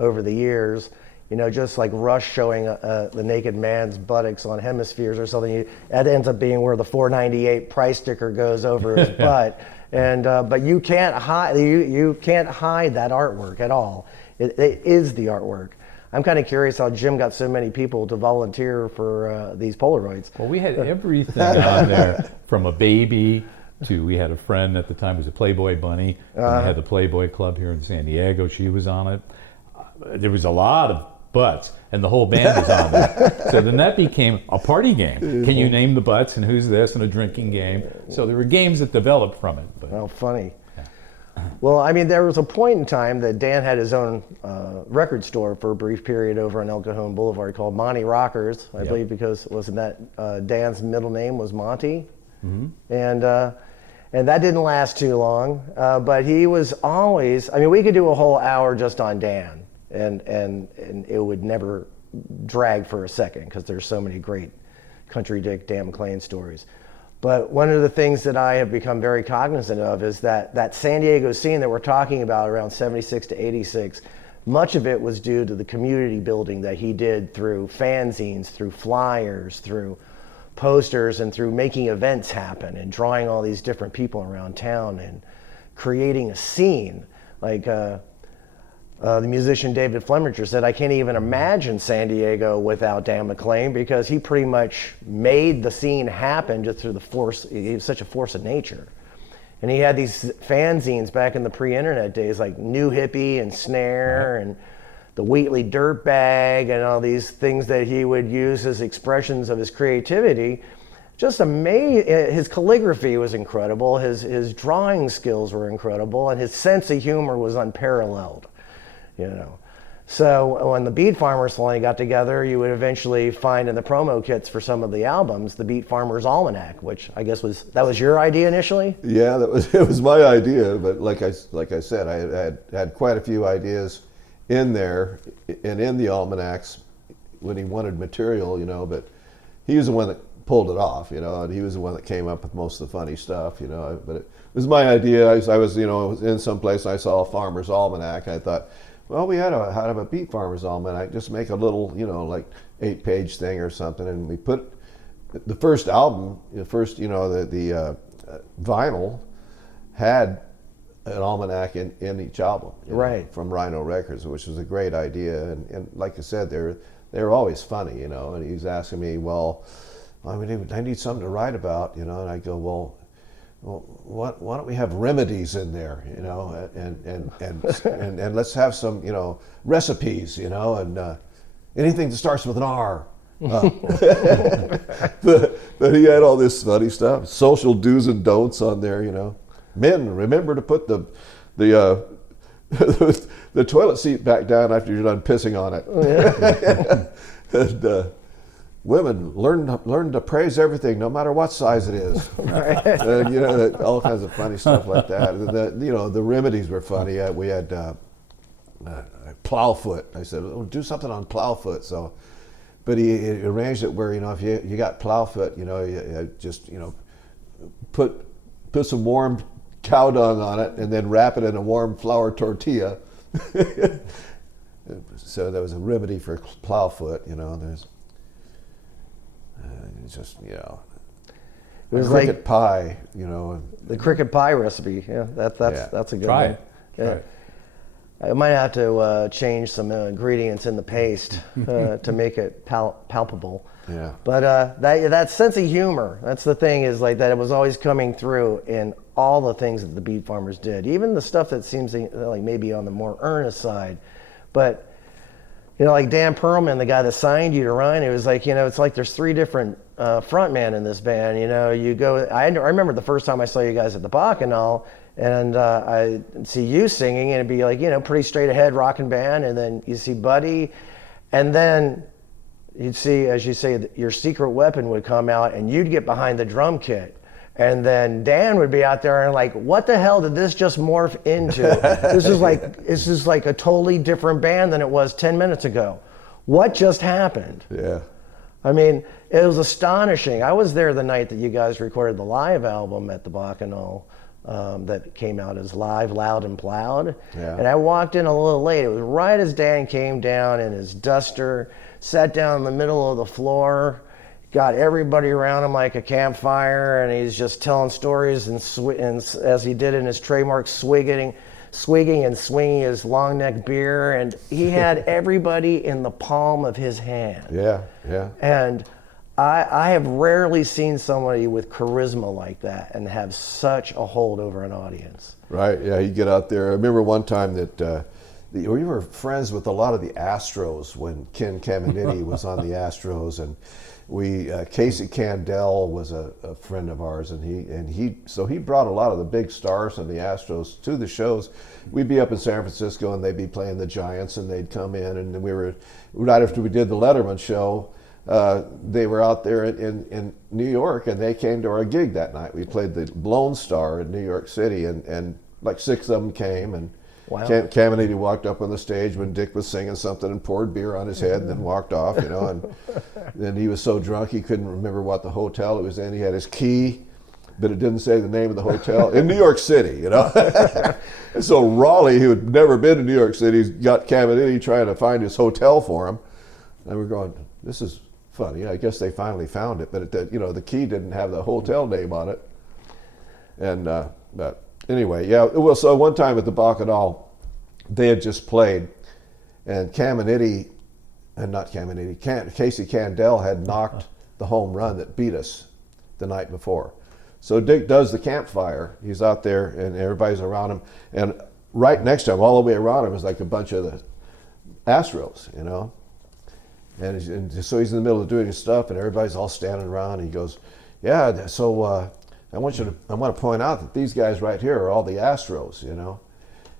over the years. You know, just like Rush showing the naked man's buttocks on Hemispheres or something, that ends up being where the $4.98 price sticker goes over his butt. And but you can't hide you can't hide that artwork at all. It is the artwork. I'm kind of curious how Jim got so many people to volunteer for these Polaroids. Well, we had everything on there, from a baby to, we had a friend at the time who was a Playboy bunny. And I had the Playboy Club here in San Diego. She was on it. There was a lot of butts, and the whole band was on there. So then that became a party game. Can you name the butts, and who's this, and a drinking game. So there were games that developed from it. But, oh, funny. Well, I mean, there was a point in time that Dan had his own record store for a brief period over on El Cajon Boulevard called Monty Rockers, I believe, because wasn't that Dan's middle name was Monty? And that didn't last too long, but he was always, I mean, we could do a whole hour just on Dan, and it would never drag for a second, because there's so many great Country Dick Dan McLean stories. But one of the things that I have become very cognizant of is that San Diego scene that we're talking about around 76 to 86, much of it was due to the community building that he did through fanzines, through flyers, through posters, and through making events happen and drawing all these different people around town and creating a scene. Like the musician David Fleminger said, I can't even imagine San Diego without Dan McLean, because he pretty much made the scene happen just through the force. He was such a force of nature. And he had these fanzines back in the pre-internet days, like New Hippie and Snare and the Wheatley Dirtbag and all these things that he would use as expressions of his creativity. Just amazing. His calligraphy was incredible. His drawing skills were incredible, and his sense of humor was unparalleled. You know, so when the Beat Farmers finally got together, you would eventually find in the promo kits for some of the albums the Beat Farmers Almanac, which I guess was your idea initially. Yeah, it was my idea, but like I said, I had quite a few ideas in there and in the almanacs when he wanted material, you know. But he was the one that pulled it off, you know, and he was the one that came up with most of the funny stuff, you know. But it was my idea. I was, you know, in some place and I saw a Farmer's Almanac, and I thought, well, we had to have a Beat Farmers Almanac, just make a little, you know, like 8-page thing or something. And we put the first album, the vinyl had an almanac in each album, right, from Rhino Records, which was a great idea. And like I said, they're always funny, you know. And he's asking me, well, I need something to write about, you know. And I go, well, why don't we have remedies in there, you know, and let's have some, you know, recipes, you know, and anything that starts with an R. But he had all this funny stuff, social do's and don'ts on there, you know. Men, remember to put the toilet seat back down after you're done pissing on it. And women, learn to praise everything, no matter what size it is. And, you know, all kinds of funny stuff like that. And you know, the remedies were funny. We had Plowfoot. I said, oh, do something on Plowfoot. So, but he arranged it where, you know, if you got Plowfoot, you know, you just, you know, put some warm cow dung on it and then wrap it in a warm flour tortilla. So there was a remedy for Plowfoot, you know. There's it's just, you know, it was cricket pie, you know. The cricket pie recipe, yeah, that's a good Try one. it. Yeah. Try it. I might have to change some ingredients in the paste to make it palpable. Yeah. But that sense of humor, that's the thing, is like that it was always coming through in all the things that the Beat Farmers did, even the stuff that seems like maybe on the more earnest side. But, like Dan Perlman, the guy that signed you to Rhine, it was like, it's like there's three different frontmen in this band. You go, I remember the first time I saw you guys at the Bacchanal, and I see you singing, and it'd be like, pretty straight ahead rocking band, and then you see Buddy, and then you'd see, as you say, your secret weapon would come out, and you'd get behind the drum kit. And then Dan would be out there and like, what the hell did this just morph into? This is like a totally different band than it was 10 minutes ago. What just happened? Yeah. I mean, it was astonishing. I was there the night that you guys recorded the live album at the Bacchanal that came out as Live, Loud, and Plowed. Yeah. And I walked in a little late. It was right as Dan came down in his duster, sat down in the middle of the floor, got everybody around him like a campfire, and he's just telling stories and as he did in his trademark swigging and swinging his long neck beer, and he had everybody in the palm of his hand. Yeah, yeah. And I have rarely seen somebody with charisma like that and have such a hold over an audience. Right, yeah, you get out there. I remember one time that we were friends with a lot of the Astros when Ken Caminiti was on the Astros, and Casey Candell was a friend of ours, and he brought a lot of the big stars from the Astros to the shows. We'd be up in San Francisco, and they'd be playing the Giants, and they'd come in, and we were right after we did the Letterman show. They were out there in New York, and they came to our gig that night. We played the Lone Star in New York City, and like 6 of them came, and wow. Caminiti walked up on the stage when Dick was singing something and poured beer on his head and then walked off, and then he was so drunk he couldn't remember what the hotel it was in. He had his key, but it didn't say the name of the hotel in New York City, And so Raleigh, who had never been to New York City, got Caminiti trying to find his hotel for him, and we're going, this is funny. I guess they finally found it, but the key didn't have the hotel name on it, and but. Anyway, yeah, well, so one time at the Bacchanal, they had just played, and Casey Candell had knocked the home run that beat us the night before. So Dick does the campfire. He's out there, and everybody's around him, and right next to him, all the way around him, is like a bunch of the Astros, and so he's in the middle of doing his stuff, and everybody's all standing around, and he goes, yeah, so I want to point out that these guys right here are all the Astros,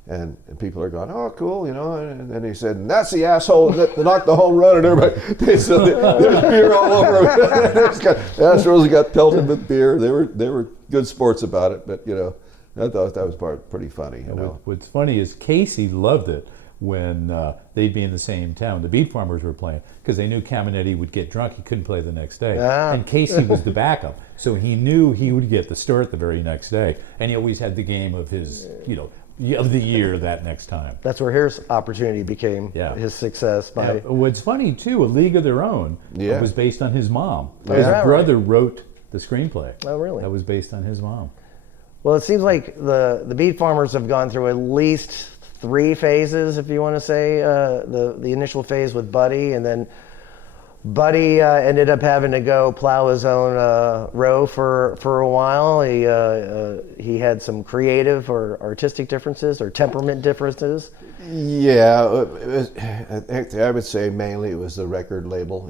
and people are going, oh, cool, and then he said, and that's the asshole that knocked the home run, and everybody, there's beer all over him. The Astros got pelted with beer. They were good sports about it, but I thought that was pretty funny. What's funny is Casey loved it when they'd be in the same town. The Beat Farmers were playing because they knew Caminiti would get drunk. He couldn't play the next day. Ah. And Casey was the backup. So he knew he would get the start the very next day. And he always had the game of his, of the year that next time. That's where his opportunity became his success. What's funny, too, A League of Their Own was based on his mom. Yeah. His brother wrote the screenplay. Oh, really? That was based on his mom. Well, it seems like the Beat Farmers have gone through at least 3 phases, if you want to say. The initial phase with Buddy, and then Buddy ended up having to go plow his own row for a while. He had some creative or artistic differences or temperament differences. Yeah, I would say mainly it was the record label.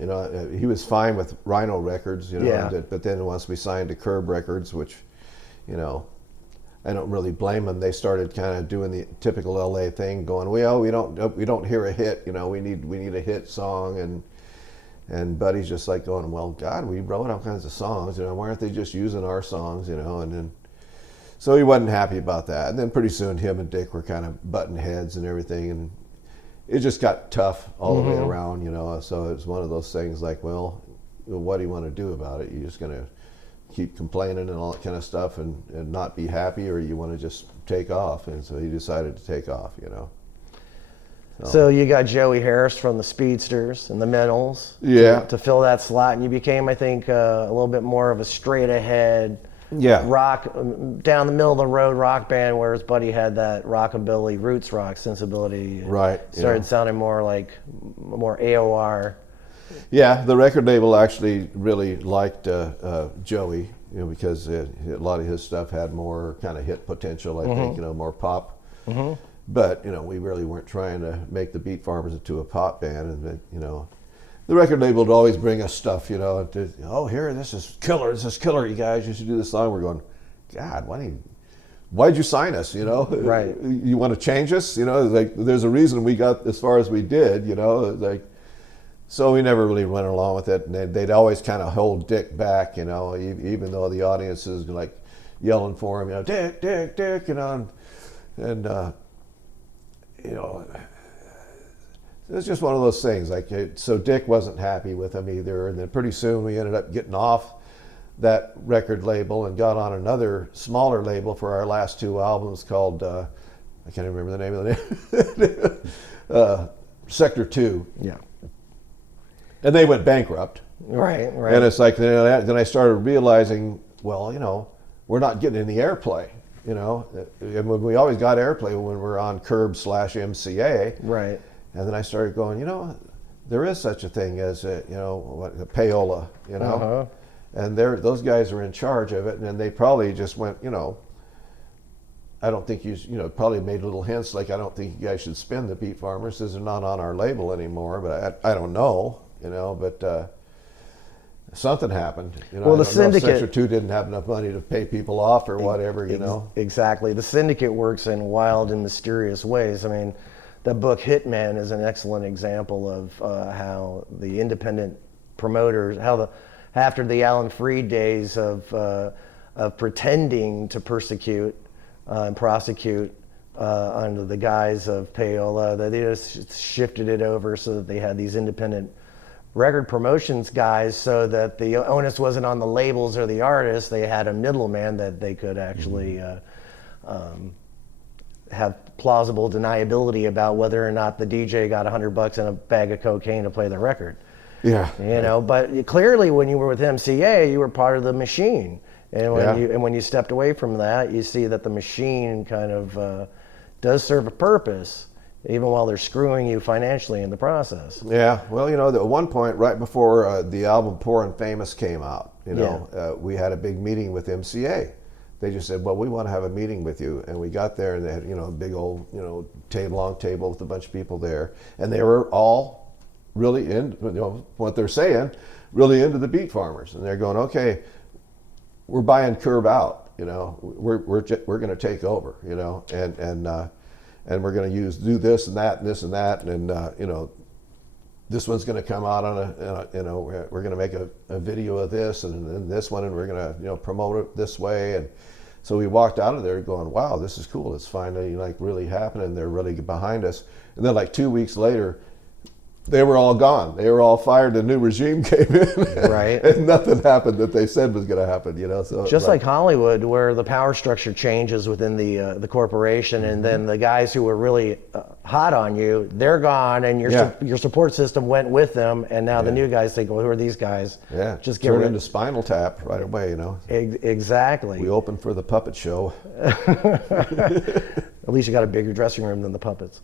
He was fine with Rhino Records, but then once we signed to Curb Records, which, I don't really blame them. They started kind of doing the typical LA thing, going, well, we don't hear a hit, we need a hit song, and Buddy's just like going, well, God, we wrote all kinds of songs, why aren't they just using our songs, and then so he wasn't happy about that. And then pretty soon him and Dick were kind of butting heads and everything, and it just got tough all the way around, so it was one of those things like, well, what do you want to do about it? You're just going to keep complaining and all that kind of stuff and not be happy, or you want to just take off? And so he decided to take off, So you got Joey Harris from the Speedsters and the Mentals Yeah. to fill that slot, and you became, I think, a little bit more of a straight ahead rock, down the middle of the road rock band, where his buddy had that rockabilly roots rock sensibility. Right. Started sounding more like more AOR. Yeah, the record label actually really liked Joey, because a lot of his stuff had more kind of hit potential. I think, more pop. But we really weren't trying to make the Beat Farmers into a pop band, and the record label would always bring us stuff, here, this is killer, you guys, you should do this song. We're going, God, why'd you sign us, Right. You want to change us, like, there's a reason we got as far as we did, like, so we never really went along with it, and they'd always kind of hold Dick back, even though the audience is like yelling for him, Dick, Dick, Dick, and it's just one of those things. Like, so Dick wasn't happy with him either, and then pretty soon we ended up getting off that record label and got on another smaller label for our last two albums called I can't remember the name of the name. Sector 2. Yeah. And they went bankrupt. Right. And it's like, then I started realizing, well, we're not getting any airplay. And we always got airplay when we're on Curb/MCA. Right. And then I started going, there is such a thing as a payola, and those guys are in charge of it, and they probably just went, I don't think probably made little hints like, I don't think you guys should spin the Beat Farmers, because they're not on our label anymore. But I don't know, but something happened. Well, the syndicate, Sector 2 didn't have enough money to pay people off or whatever, Exactly. The syndicate works in wild and mysterious ways. I mean, the book Hitman is an excellent example of how the independent promoters, after the Alan Freed days of pretending to persecute and prosecute under the guise of payola, that they just shifted it over so that they had these independent record promotions guys, so that the onus wasn't on the labels or the artists. They had a middleman that they could actually have plausible deniability about whether or not the DJ got $100 and a bag of cocaine to play the record. Yeah. But clearly when you were with MCA, you were part of the machine. And when you stepped away from that, you see that the machine kind of does serve a purpose, even while they're screwing you financially in the process. Yeah, well, at one point, right before the album Poor and Famous came out, we had a big meeting with MCA. They just said, well, we want to have a meeting with you. And we got there, and they had, a big old, long table with a bunch of people there. And they were all really what they're saying, really into the Beat Farmers. And they're going, okay, we're buying Curb out, we're going to take over, and we're going to do this and that and this and that, and this one's going to come out on we're going to make a video of this and this one, and we're going to promote it this way. And so we walked out of there going, wow, this is cool. It's finally really happening. They're really behind us. And then like 2 weeks later, they were all gone. They were all fired. A new regime came in, right? And nothing happened that they said was going to happen. So just like Hollywood, where the power structure changes within the corporation, and then the guys who were really hot on you, they're gone, and your support system went with them, and now the new guys think, well, who are these guys? Yeah, just turn into Spinal Tap right away. Exactly. We opened for the puppet show. At least you got a bigger dressing room than the puppets.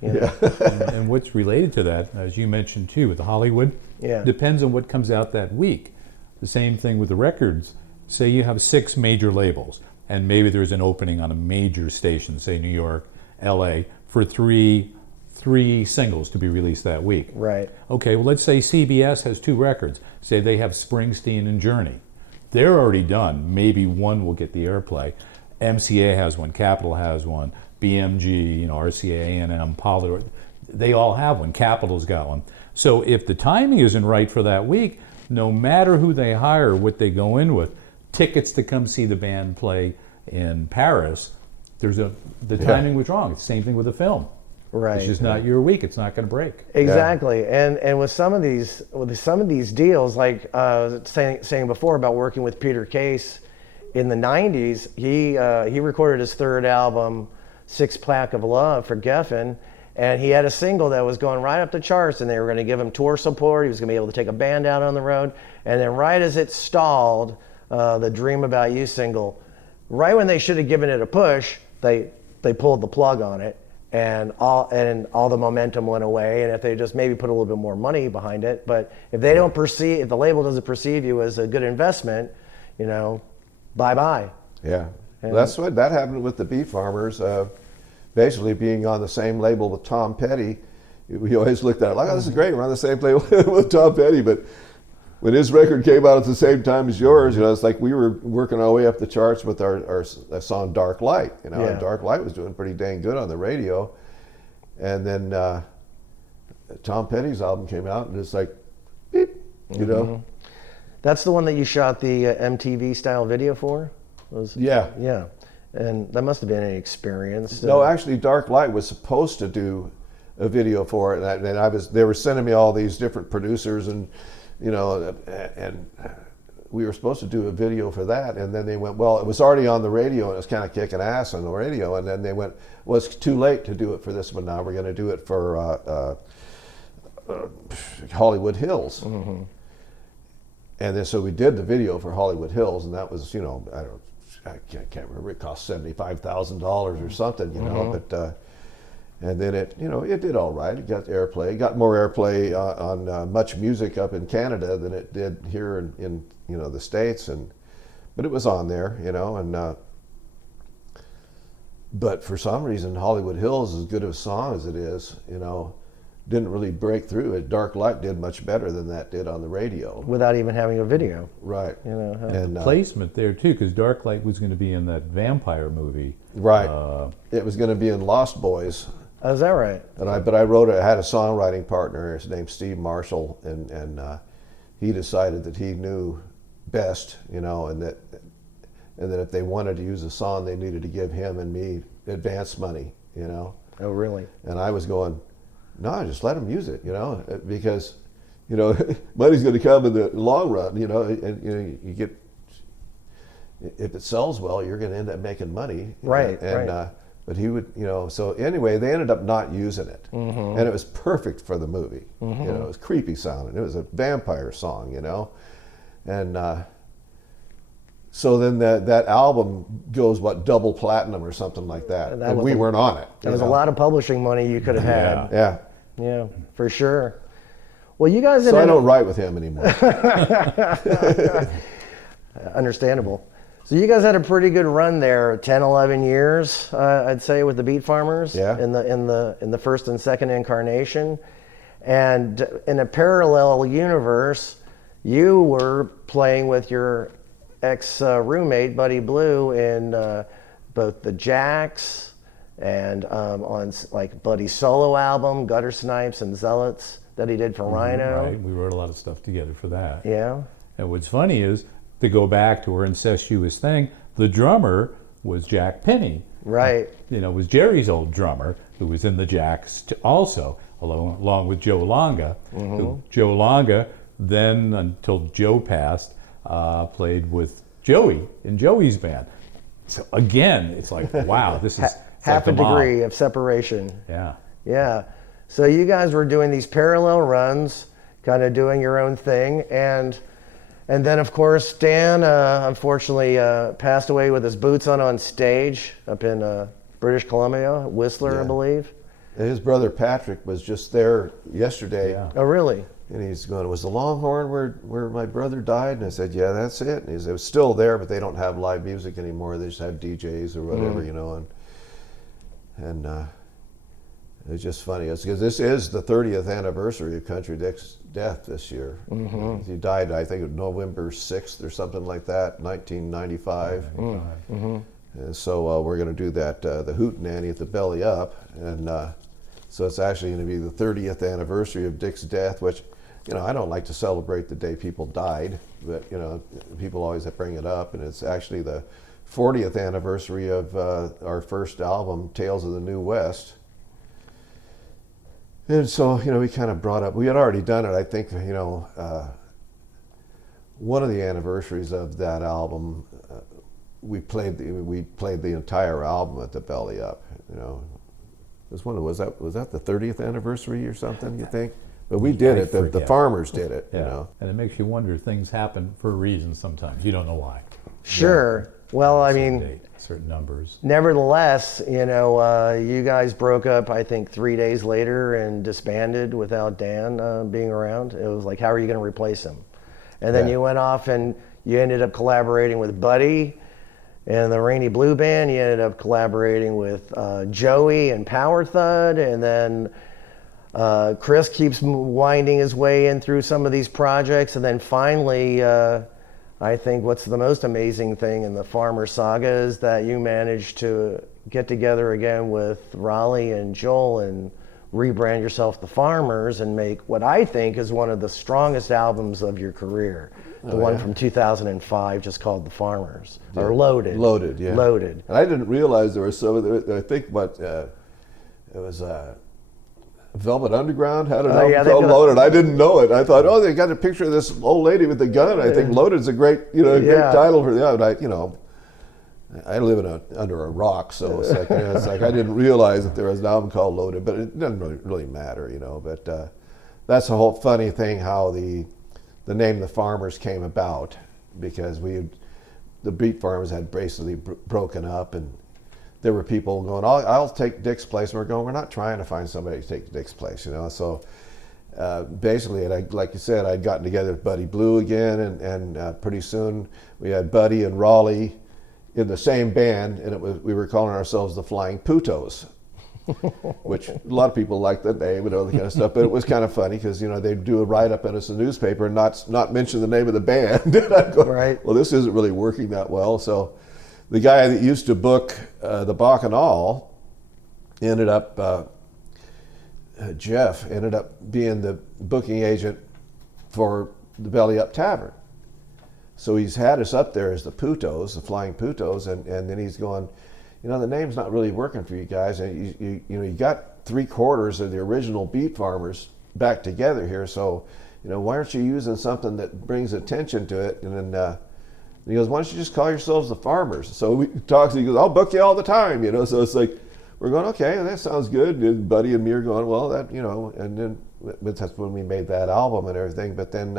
And what's related to that, as you mentioned too, with Hollywood, depends on what comes out that week. The same thing with the records. Say you have 6 major labels, and maybe there's an opening on a major station, say New York, LA, for three singles to be released that week. Right. Okay, well, let's say CBS has 2 records. Say they have Springsteen and Journey. They're already done. Maybe one will get the airplay. MCA has one, Capitol has one, BMG, RCA, A&M, Pollard, they all have one. Capitol's got one. So if the timing isn't right for that week, no matter who they hire, what they go in with, tickets to come see the band play in Paris, the timing was wrong. It's the same thing with a film. Right. It's just not your week. It's not going to break. Exactly. And with some of these deals, like saying before about working with Peter Case in the 90s, he recorded his 3rd album, Six Pack of Love, for Geffen, and he had a single that was going right up the charts, and they were going to give him tour support. He was going to be able to take a band out on the road, and then right as it stalled, the Dream About You single, right when they should have given it a push, they pulled the plug on it, and all the momentum went away. And if they just maybe put a little bit more money behind it, but if they don't perceive, if the label doesn't perceive you as a good investment, you know, bye bye. Yeah, that's what that happened with the Beat Farmers. Basically, being on the same label with Tom Petty, we always looked at it like, oh, this is great. We're on the same label with Tom Petty, but when his record came out at the same time as yours, you know, it's like we were working our way up the charts with our song "Dark Light." You know, Yeah. and "Dark Light" was doing pretty dang good on the radio, and then Tom Petty's album came out, and it's like, beep, you know. That's the one that you shot the MTV style video for? Yeah. Yeah. And that must have been an experience. No, actually, Dark Light was supposed to do a video for it, and they were sending me all these different producers, and you know, and we were supposed to do a video for that, and then they went, well, it was already on the radio, and it was kind of kicking ass on the radio, and then they went, well, it's too late to do it for this one now. We're going to do it for Hollywood Hills. And then so we did the video for Hollywood Hills, and that was, you know, I can't remember, it cost $75,000 or something, you know, but and then it, you know, it did all right. It got airplay. It got more airplay on Much Music up in Canada than it did here in you know, the States, but it was on there, you know, and but for some reason Hollywood Hills, as good of a song as it is, you know, didn't really break through. Dark Light did much better than that did on the radio. Without even having a video. Right. You know, And Placement there too, because Dark Light was going to be in that vampire movie. right. It was going to be in Lost Boys. oh, is that right? And I had a songwriting partner, his name's Steve Marshall, and he decided that he knew best, you know, and that if they wanted to use a song, they needed to give him and me advance money, you know. Oh, really? And I was going, no, just let them use it, you know, because, you know, money's going to come in the long run, you know, and you know, you get, if it sells well, you're going to end up making money. Right, and, right. But he would, you know, so anyway, they ended up not using it. And it was perfect for the movie. You know, it was creepy sounding. It was a vampire song, you know. And so then that album goes, what, double platinum or something like that. And we weren't on it. That was a lot of publishing money you could have had. Yeah. Yeah, for sure. Well, you guys... So I don't write with him anymore. Understandable. So you guys had a pretty good run there, 10, 11 years, I'd say, with the Beat Farmers. Yeah. In the first and second incarnation. And in a parallel universe, you were playing with your ex-roommate, Buddy Blue, in both the Jacks and on like Buddy's solo album, Gutter Snipes and Zealots, that he did for Rhino. Right, we wrote a lot of stuff together for that. Yeah. And what's funny is, to go back to our incestuous thing, the drummer was Jack Penny. Right. You know, was Jerry's old drummer, who was in the Jacks also, along with Joe Longa. Who, Joe Longa, then, until Joe passed, played with Joey in Joey's band. So again, it's like, wow, this is Half like a degree of separation. Yeah. Yeah. So you guys were doing these parallel runs, kind of doing your own thing, and then of course Dan unfortunately passed away with his boots on stage up in British Columbia, Whistler, I believe. And his brother Patrick was just there yesterday. Yeah. Oh, really? And he's going, was the Longhorn where my brother died? And I said, yeah, that's it. And he said, it was still there, but they don't have live music anymore. They just have DJs or whatever, you know. And it's just funny. It's because this is the 30th anniversary of Country Dick's death this year. He died, I think, November 6th or something like that, 1995. And so we're going to do that, the Hootenanny at the Belly Up. And so it's actually going to be the 30th anniversary of Dick's death, which, you know, I don't like to celebrate the day people died, but, you know, people always bring it up. And it's actually the 40th anniversary of our first album, Tales of the New West. And so, you know, we kind of brought up, we had already done it, I think, you know, one of the anniversaries of that album, we played the entire album at the Belly Up, you know. Was that the 30th anniversary or something, you think? But we did I it. The forget. farmers did it. Yeah. You know. And it makes you wonder, things happen for a reason sometimes. You don't know why. Sure. Well, I Certain mean, date, certain numbers. nevertheless, you know, you guys broke up, I think, 3 days later and disbanded without Dan being around. It was like, how are you going to replace him? And then Yeah. you went off and you ended up collaborating with Buddy and the Rainy Blue Band. You ended up collaborating with Joey and Power Thud. And then Chris keeps winding his way in through some of these projects. And then finally, I think what's the most amazing thing in the Farmer saga is that you managed to get together again with Raleigh and Joel and rebrand yourself the Farmers and make what I think is one of the strongest albums of your career. The one from 2005 just called The Farmers, or Loaded. Loaded, yeah. Loaded. And I didn't realize there was I think it was Velvet Underground had an album yeah, called they've got- Loaded. I didn't know it. I thought, oh, they got a picture of this old lady with the gun. I think Loaded's a great, great Yeah. title for the album. I live under a rock, so it's like, it's like I didn't realize that there was an album called Loaded, but it doesn't really matter, But that's the whole funny thing, how the name The Farmers came about, because the Beat Farmers had basically broken up, and there were people going, I'll take Dick's place. And we're going, we're not trying to find somebody to take Dick's place, So basically, like you said, I'd gotten together with Buddy Blue again, and pretty soon we had Buddy and Raleigh in the same band, and we were calling ourselves the Flying Putos, which a lot of people liked the name and all that kind of stuff. But it was kind of funny because they'd do a write-up in us in the newspaper and not mention the name of the band. And I'd go, Right. well, this isn't really working that well. So the guy that used to book the Bacchanal ended up, Jeff ended up being the booking agent for the Belly Up Tavern. So he's had us up there as the Putos, the Flying Putos, and then he's going, the name's not really working for you guys. And you got 3/4 of the original Beat Farmers back together here. So, why aren't you using something that brings attention to it? And then he goes, why don't you just call yourselves the Farmers? So we talked. He goes, I'll book you all the time. So it's like we're going, okay, that sounds good. And Buddy and me are going, well, that and then that's when we made that album and everything. But then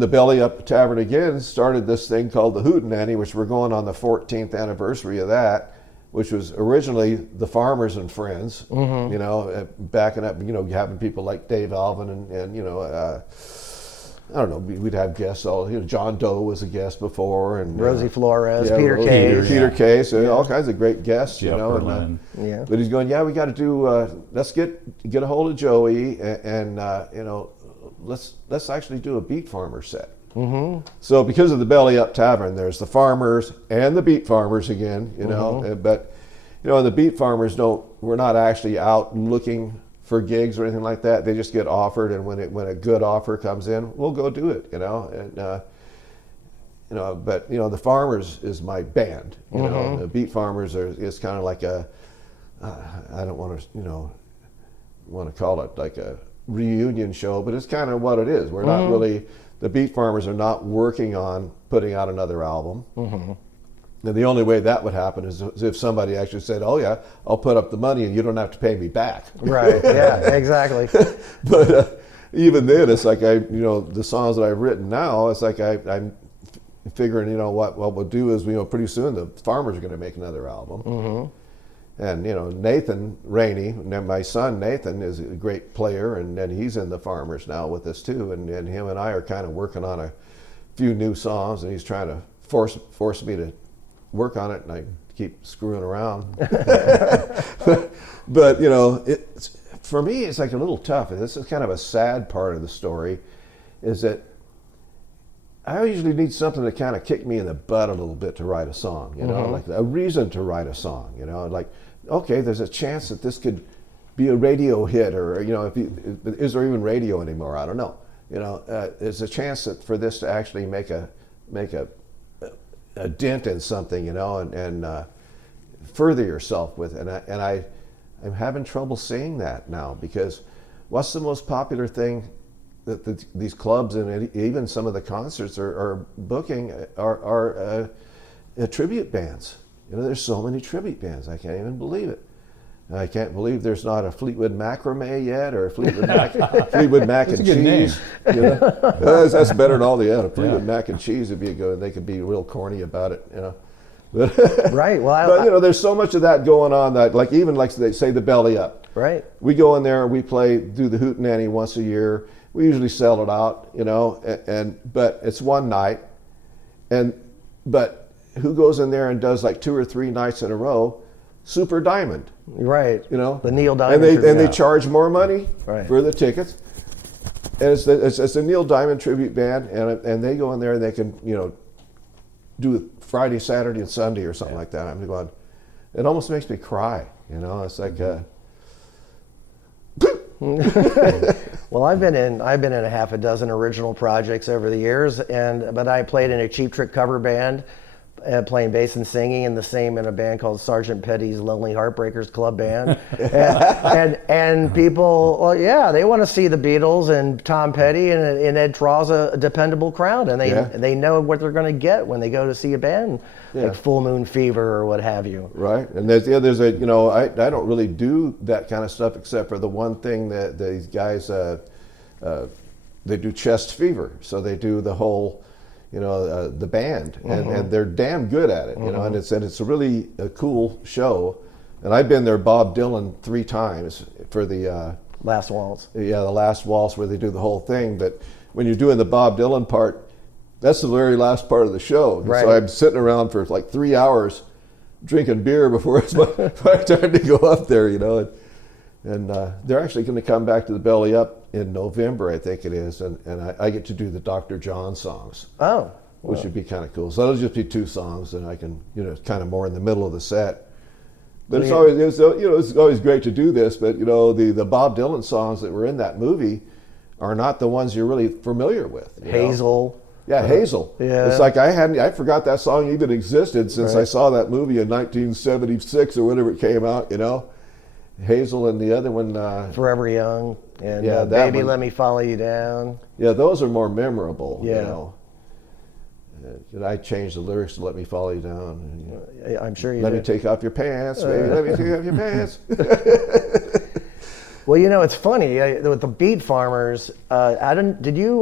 the Belly Up Tavern again started this thing called the Hootenanny, which we're going on the 14th anniversary of that, which was originally the Farmers and Friends, backing up, having people like Dave Alvin and I don't know, we'd have guests John Doe was a guest before, and Rosie Flores, yeah, Peter Rosie, Case. Peter Case, all kinds of great guests, Jeff Berlin. Yeah. But he's going, yeah, we got to do. Let's get a hold of Joey, and let's actually do a Beat Farmer set. Mm-hmm. So because of the Belly Up Tavern, there's the Farmers and the Beat Farmers again, But the Beat Farmers we're not actually out looking for gigs or anything like that. They just get offered, and when a good offer comes in, we'll go do it, And but the Farmers is my band. The Beat Farmers is kind of like I don't want to call it like a reunion show, but it's kind of what it is. We're not really, the Beat Farmers are not working on putting out another album. And the only way that would happen is if somebody actually said, oh yeah, I'll put up the money and you don't have to pay me back. Right, yeah, exactly. But even then, it's like the songs that I've written now, it's like I'm figuring, what we'll do is, pretty soon the Farmers are going to make another album. And Nathan Rainey, my son Nathan, is a great player, and he's in the Farmers now with us too. And him and I are kind of working on a few new songs, and he's trying to force me to work on it, and I keep screwing around. But for me, it's like a little tough. And this is kind of a sad part of the story, is that I usually need something to kind of kick me in the butt a little bit to write a song, like a reason to write a song, like, okay, there's a chance that this could be a radio hit, or, is there even radio anymore? I don't know. There's a chance that for this to actually make a dent in something, and further yourself with it. And I'm having trouble saying that now, because what's the most popular thing that these clubs and even some of the concerts are booking are tribute bands. There's so many tribute bands, I can't even believe it. I can't believe there's not a Fleetwood macrame yet, or a Fleetwood mac That's and a good cheese. name. You know? That's better than all the other. Fleetwood mac and cheese would be good. They could be real corny about it, you know. But, Right. Well, but you know, there's so much of that going on that, like even like they say, the belly up. right. We go in there, we do the hootenanny once a year. We usually sell it out, you know, but it's one night, but who goes in there and does like 2 or 3 nights in a row? Super Diamond. Right. You know, the Neil Diamond. and tribute. they charge more money Right. for the tickets. And it's a Neil Diamond tribute band, and they go in there and they can, you know, do it Friday, Saturday, and Sunday or something like that. I'm going, it almost makes me cry. You know, it's like. Well, I've been in a half a dozen original projects over the years, but I played in a Cheap Trick cover band, playing bass and singing, and the same in a band called Sergeant Petty's Lonely Heartbreakers Club Band. and people, well, yeah, they want to see the Beatles and Tom Petty, and it draws a dependable crowd, and they know what they're going to get when they go to see a band like Full Moon Fever or what have you. Right, and there's a, you know, I don't really do that kind of stuff except for the one thing that these guys they do Chest Fever, so they do the whole, you know, the band, and they're damn good at it, you know, and it's a really a cool show, and I've been there Bob Dylan 3 times for the Last Waltz. Yeah, the Last Waltz, where they do the whole thing. But when you're doing the Bob Dylan part, that's the very last part of the show. Right. So I'm sitting around for like 3 hours drinking beer before it's my time to go up there, you know. And they're actually going to come back to the Belly Up in November, I think it is, and I get to do the Dr. John songs. Oh. Which would be kind of cool. So that'll just be 2 songs, and I can, you know, kind of more in the middle of the set. But it's always great to do this. But you know, the Bob Dylan songs that were in that movie are not the ones you're really familiar with. Hazel. Know? Yeah, Hazel. Yeah. It's like I forgot that song even existed since I saw that movie in 1976 or whenever it came out. You know, Hazel, and the other one, Forever Young, and that Baby one. Let Me Follow You Down. Yeah, those are more memorable. Yeah. You know. I changed the lyrics to "Let Me Follow You Down." And, I'm sure you let did. me take off your pants, baby. Let me take off your pants. Well, you know, it's funny with the Beat Farmers. Did you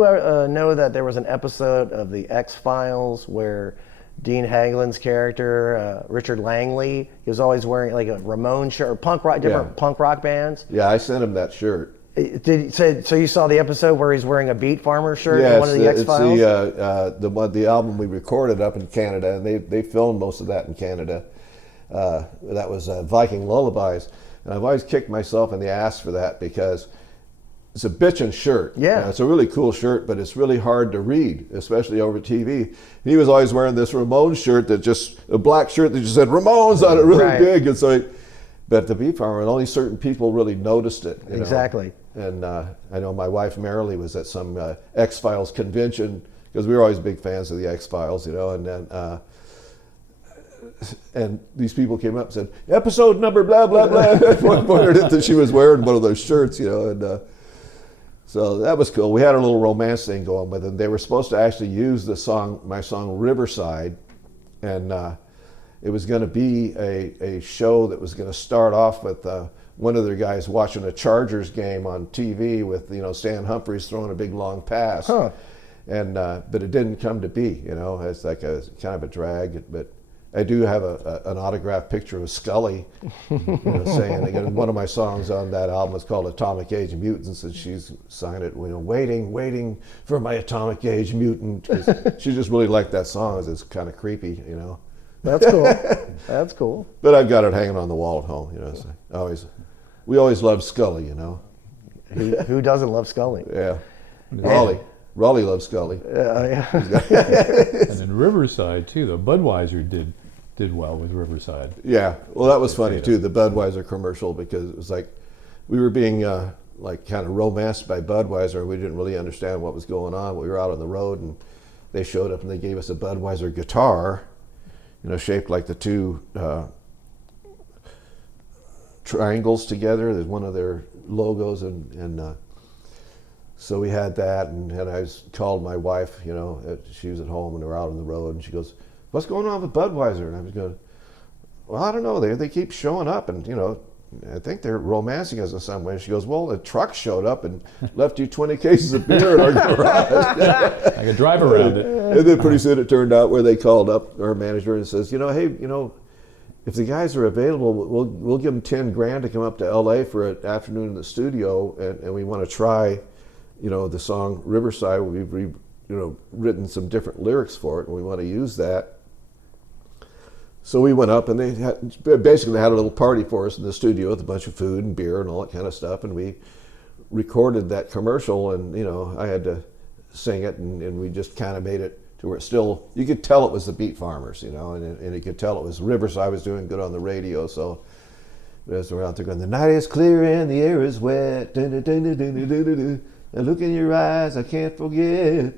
know that there was an episode of the X-Files where Dean Hagelin's character, Richard Langley, he was always wearing like a Ramones shirt, or punk rock, different punk rock bands. Yeah, I sent him that shirt. So you saw the episode where he's wearing a Beat Farmer shirt in one of the X-Files? It's the album we recorded up in Canada, and they filmed most of that in Canada. That was Viking Lullabies, and I've always kicked myself in the ass for that because it's a bitchin' shirt. Yeah. You know, it's a really cool shirt, but it's really hard to read, especially over TV. He was always wearing this Ramones shirt a black shirt that just said Ramones on it really big, and so. But the Beat Farmer, and only certain people really noticed it. You know? Exactly. And I know my wife Marilee was at some X-Files convention, because we were always big fans of the X-Files, you know, and then and these people came up and said, episode number blah, blah, blah. At one point that she was wearing one of those shirts, you know, and so that was cool. We had a little romance thing going with them. They were supposed to actually use my song Riverside, and it was going to be a show that was going to start off with one of their guys watching a Chargers game on TV with, you know, Stan Humphries throwing a big long pass. Huh. And but it didn't come to be, you know. It's like a kind of a drag. But I do have an autographed picture of Scully, you know, saying, again, one of my songs on that album is called Atomic Age Mutants, and she's signed it, you know, waiting for my Atomic Age Mutant. She just really liked that song. It's kind of creepy, you know. That's cool. That's cool. But I've got it hanging on the wall at home, you know. So we always loved Scully, you know. Who doesn't love Scully? Yeah. Raleigh loves Scully. Yeah. And then Riverside too. The Budweiser did well with Riverside. Yeah. Well, that was funny too. The Budweiser commercial, because it was like we were being like kind of romanced by Budweiser. We didn't really understand what was going on. We were out on the road, and they showed up and they gave us a Budweiser guitar, you know, shaped like the 2 triangles together. There's one of their logos, and so we had that, and I called my wife, you know, she was at home and we were out on the road, and she goes, "What's going on with Budweiser?" And I was going, "Well, I don't know. They keep showing up, and you know, I think they're romancing us in some way. She goes, well, the truck showed up and left you 20 cases of beer in our garage. I could drive around it. And then pretty soon it turned out where they called up our manager and says, hey, if the guys are available, we'll give them 10 grand to come up to LA for an afternoon in the studio, and we want to try, the song Riverside. We've written some different lyrics for it, and we want to use that. So we went up, and they had a little party for us in the studio with a bunch of food and beer and all that kind of stuff, and we recorded that commercial, and I had to sing it, and we just kind of made it to where you could tell it was the Beat Farmers, and you could tell it was Riverside was doing good on the radio. So as we're out there going, the night is clear and the air is wet, and look in your eyes, I can't forget.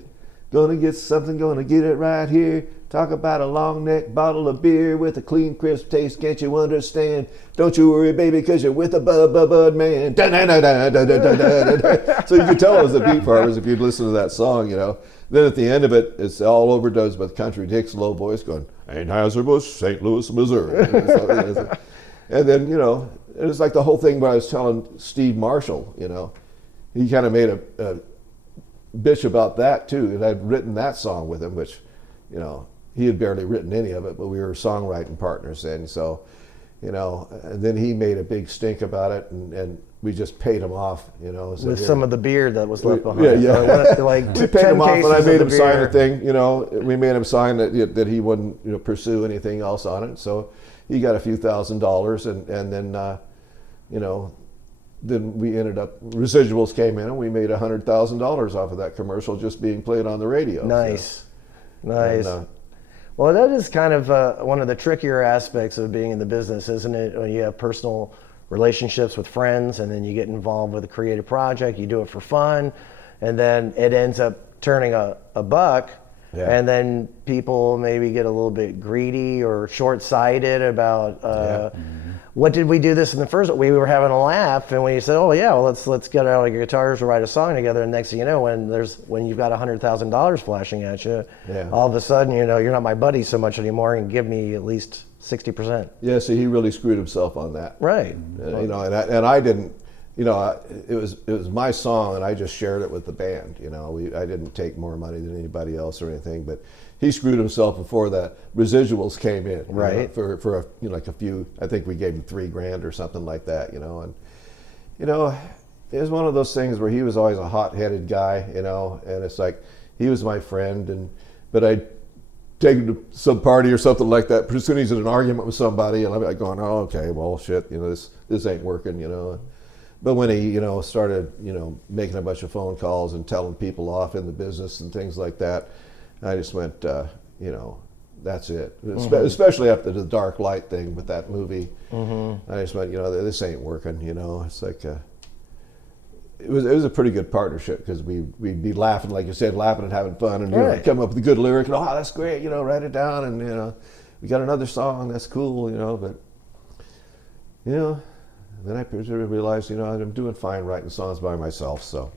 Gonna get something, gonna get it right here. Talk about a long neck bottle of beer with a clean, crisp taste, can't you understand? Don't you worry, baby, cause you're with a bud man. So you could tell it was the Beat Farmers if you'd listen to that song, Then at the end of it, it's all overdosed with Country Dick's low voice going, Anheuser-Busch, St. Louis, Missouri. And then, it was like the whole thing where I was telling Steve Marshall, he kind of made a bitch about that too. And I'd written that song with him, which, he had barely written any of it, but we were songwriting partners then. So, and then he made a big stink about it, and we just paid him off, So With some of the beer that was left behind. Yeah. We paid him off, and I made him sign a thing, we made him sign that he wouldn't pursue anything else on it. So he got a few $1,000s, and then, then we ended up, residuals came in, and we made $100,000 off of that commercial just being played on the radio. Nice. Well, that is kind of one of the trickier aspects of being in the business, isn't it? When you have personal relationships with friends, and then you get involved with a creative project, you do it for fun, and then it ends up turning a buck, and then people maybe get a little bit greedy or short-sighted about what did we do this in the first? We were having a laugh, and we said, "Oh yeah, well let's get out our guitars and write a song together." And next thing you know, when you've got $100,000 flashing at you, all of a sudden you're not my buddy so much anymore, and give me at least 60%. Yeah, so he really screwed himself on that. Right. And I didn't. It was my song, and I just shared it with the band. I didn't take more money than anybody else or anything, but he screwed himself before the residuals came in. Right. For like a few, I think we gave him $3 grand or something like that. And it was one of those things where he was always a hot-headed guy. And it's like he was my friend, but I'd take him to some party or something like that. Pretty soon he's in an argument with somebody, and I'm like going, "Oh, okay, well, shit, this ain't working." But when he, started, making a bunch of phone calls and telling people off in the business and things like that, I just went, that's it. Especially after the Dark Light thing with that movie, I just went, this ain't working. It's like it was a pretty good partnership, because we'd be laughing, like you said, laughing and having fun, and come up with a good lyric, and that's great, write it down, and we got another song, that's cool, but then I realized, I'm doing fine writing songs by myself. So,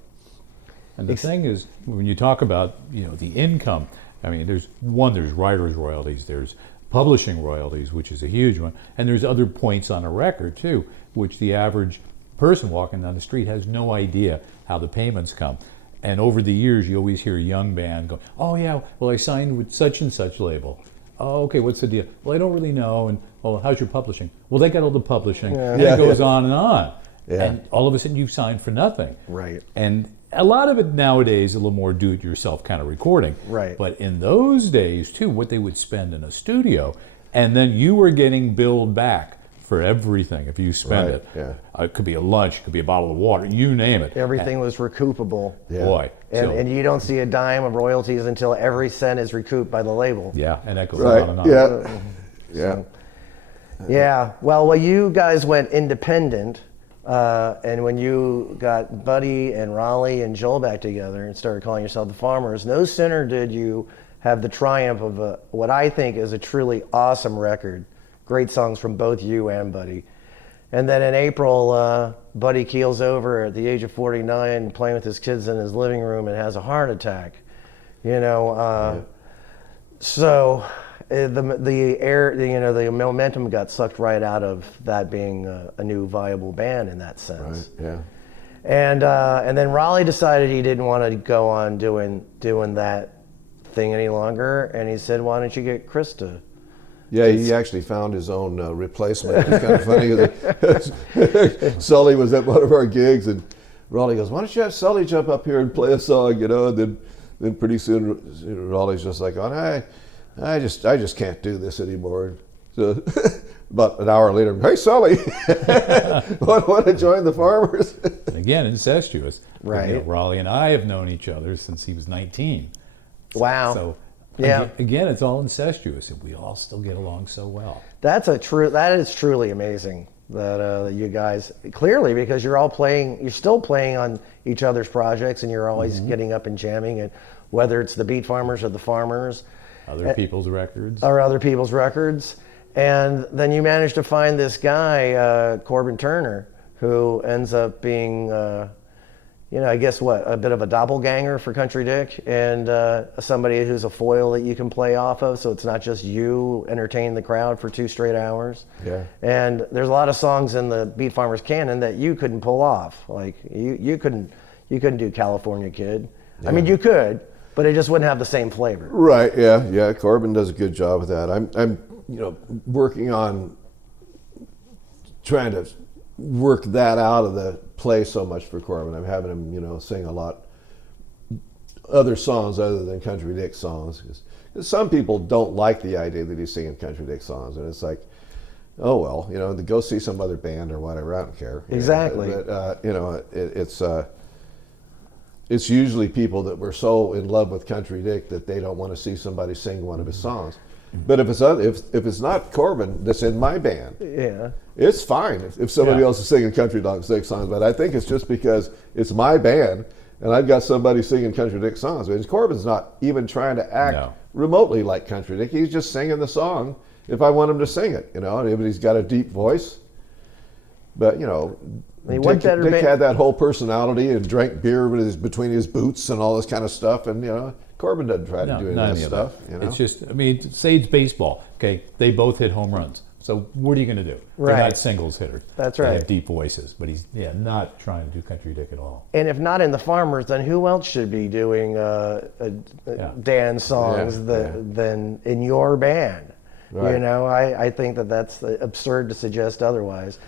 and the thing is, when you talk about the income, I mean, there's writers' royalties, there's publishing royalties, which is a huge one, and there's other points on a record too, which the average person walking down the street has no idea how the payments come. And over the years, you always hear a young band go, "Oh yeah, well I signed with such and such label. Oh, okay, what's the deal? Well, I don't really know. And well, how's your publishing? Well, they got all the publishing." And it goes on and on. Yeah. And all of a sudden you've signed for nothing. Right. And a lot of it nowadays is a little more do-it-yourself kind of recording. Right. But in those days too, what they would spend in a studio, and then you were getting billed back for everything if you spend it. Yeah. It could be a lunch, it could be a bottle of water, you name it. Everything was recoupable. Yeah. Boy. And you don't see a dime of royalties until every cent is recouped by the label. Yeah, and that goes Right. on and on. Yeah. Yeah. Well, you guys went independent, and when you got Buddy and Raleigh and Joel back together and started calling yourself the Farmers, no sooner did you have the triumph of what I think is a truly awesome record. Great songs from both you and Buddy. And then in April, Buddy keels over at the age of 49, playing with his kids in his living room, and has a heart attack. So the air, the momentum got sucked right out of that being a new viable band in that sense. Right. Yeah. And then Raleigh decided he didn't want to go on doing that thing any longer, and he said, "Why don't you get Chris to?" Yeah, he actually found his own replacement. It's kind of funny. Sully was at one of our gigs, and Raleigh goes, "Why don't you have Sully jump up here and play a song?" And then pretty soon Raleigh's just like, "Oh, I just can't do this anymore." So about an hour later, "Hey Sully, want to join the Farmers?" Again, incestuous. Right. Raleigh and I have known each other since he was 19. Wow. So yeah. Again, it's all incestuous, and we all still get along so well. That is truly amazing that you guys, clearly, because you're still playing on each other's projects, and you're always getting up and jamming, and whether it's the Beat Farmers or the Farmers, Other people's records. or other people's records, and then you manage to find this guy, Corbin Turner, who ends up being, I guess a bit of a doppelganger for Country Dick, and somebody who's a foil that you can play off of, so it's not just you entertaining the crowd for 2 straight hours. Yeah. And there's a lot of songs in the Beat Farmers canon that you couldn't pull off. Like you couldn't do California Kid. Yeah. I mean, you could, but it just wouldn't have the same flavor. Right. Yeah. Corbin does a good job with that. I'm working on trying to work that out of the play so much for Corbin. I'm having him, sing a lot other songs other than Country Dick songs. Because some people don't like the idea that he's singing Country Dick songs, and it's like, oh well, to go see some other band or whatever. I don't care. Exactly. But it's usually people that were so in love with Country Dick that they don't want to see somebody sing one of his songs. But if it's not Corbin that's in my band, yeah, it's fine if somebody else is singing Country Dick songs. But I think it's just because it's my band and I've got somebody singing Country Dick songs. And Corbin's not even trying to act remotely like Country Dick. He's just singing the song if I want him to sing it. And he's got a deep voice. But Dick had that whole personality and drank beer between his boots and all this kind of stuff. And Corbin doesn't try to do any of that stuff. It's just, say it's baseball. Okay, they both hit home runs. So what are you going to do? Right. They're not singles hitters. That's right. They have deep voices, but he's not trying to do Country Dick at all. And if not in the Farmers, then who else should be doing Dan's songs than in your band? Right. I think that's absurd to suggest otherwise.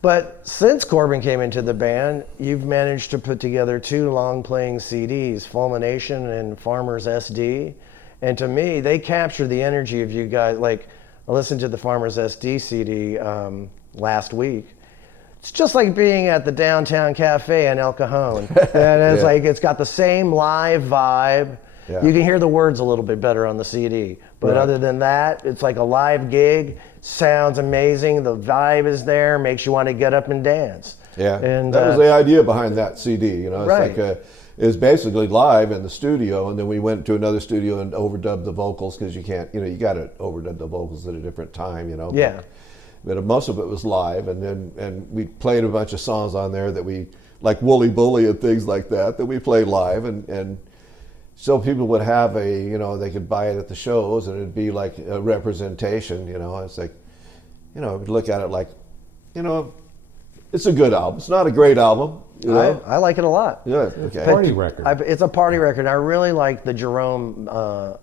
But since Corbin came into the band, you've managed to put together 2 long-playing CDs, Fulmination and Farmers SD. And to me, they capture the energy of you guys. Like, I listened to the Farmers SD CD last week. It's just like being at the Downtown Cafe in El Cajon. And it's like, it's got the same live vibe. Yeah. You can hear the words a little bit better on the CD. But other than that, it's like a live gig. Sounds amazing. The vibe is there. Makes you want to get up and dance. Yeah, and that was the idea behind that CD. It's like it's basically live in the studio, and then we went to another studio and overdubbed the vocals because you can't. You got to overdub the vocals at a different time. Yeah. But most of it was live, and we played a bunch of songs on there that we like Wooly Bully and things like that we played live and. So people would have they could buy it at the shows, and it'd be like a representation. It's like, we'd look at it like, it's a good album. It's not a great album. I like it a lot. Yeah, okay. Party record. It's a party record. I really like the Jerome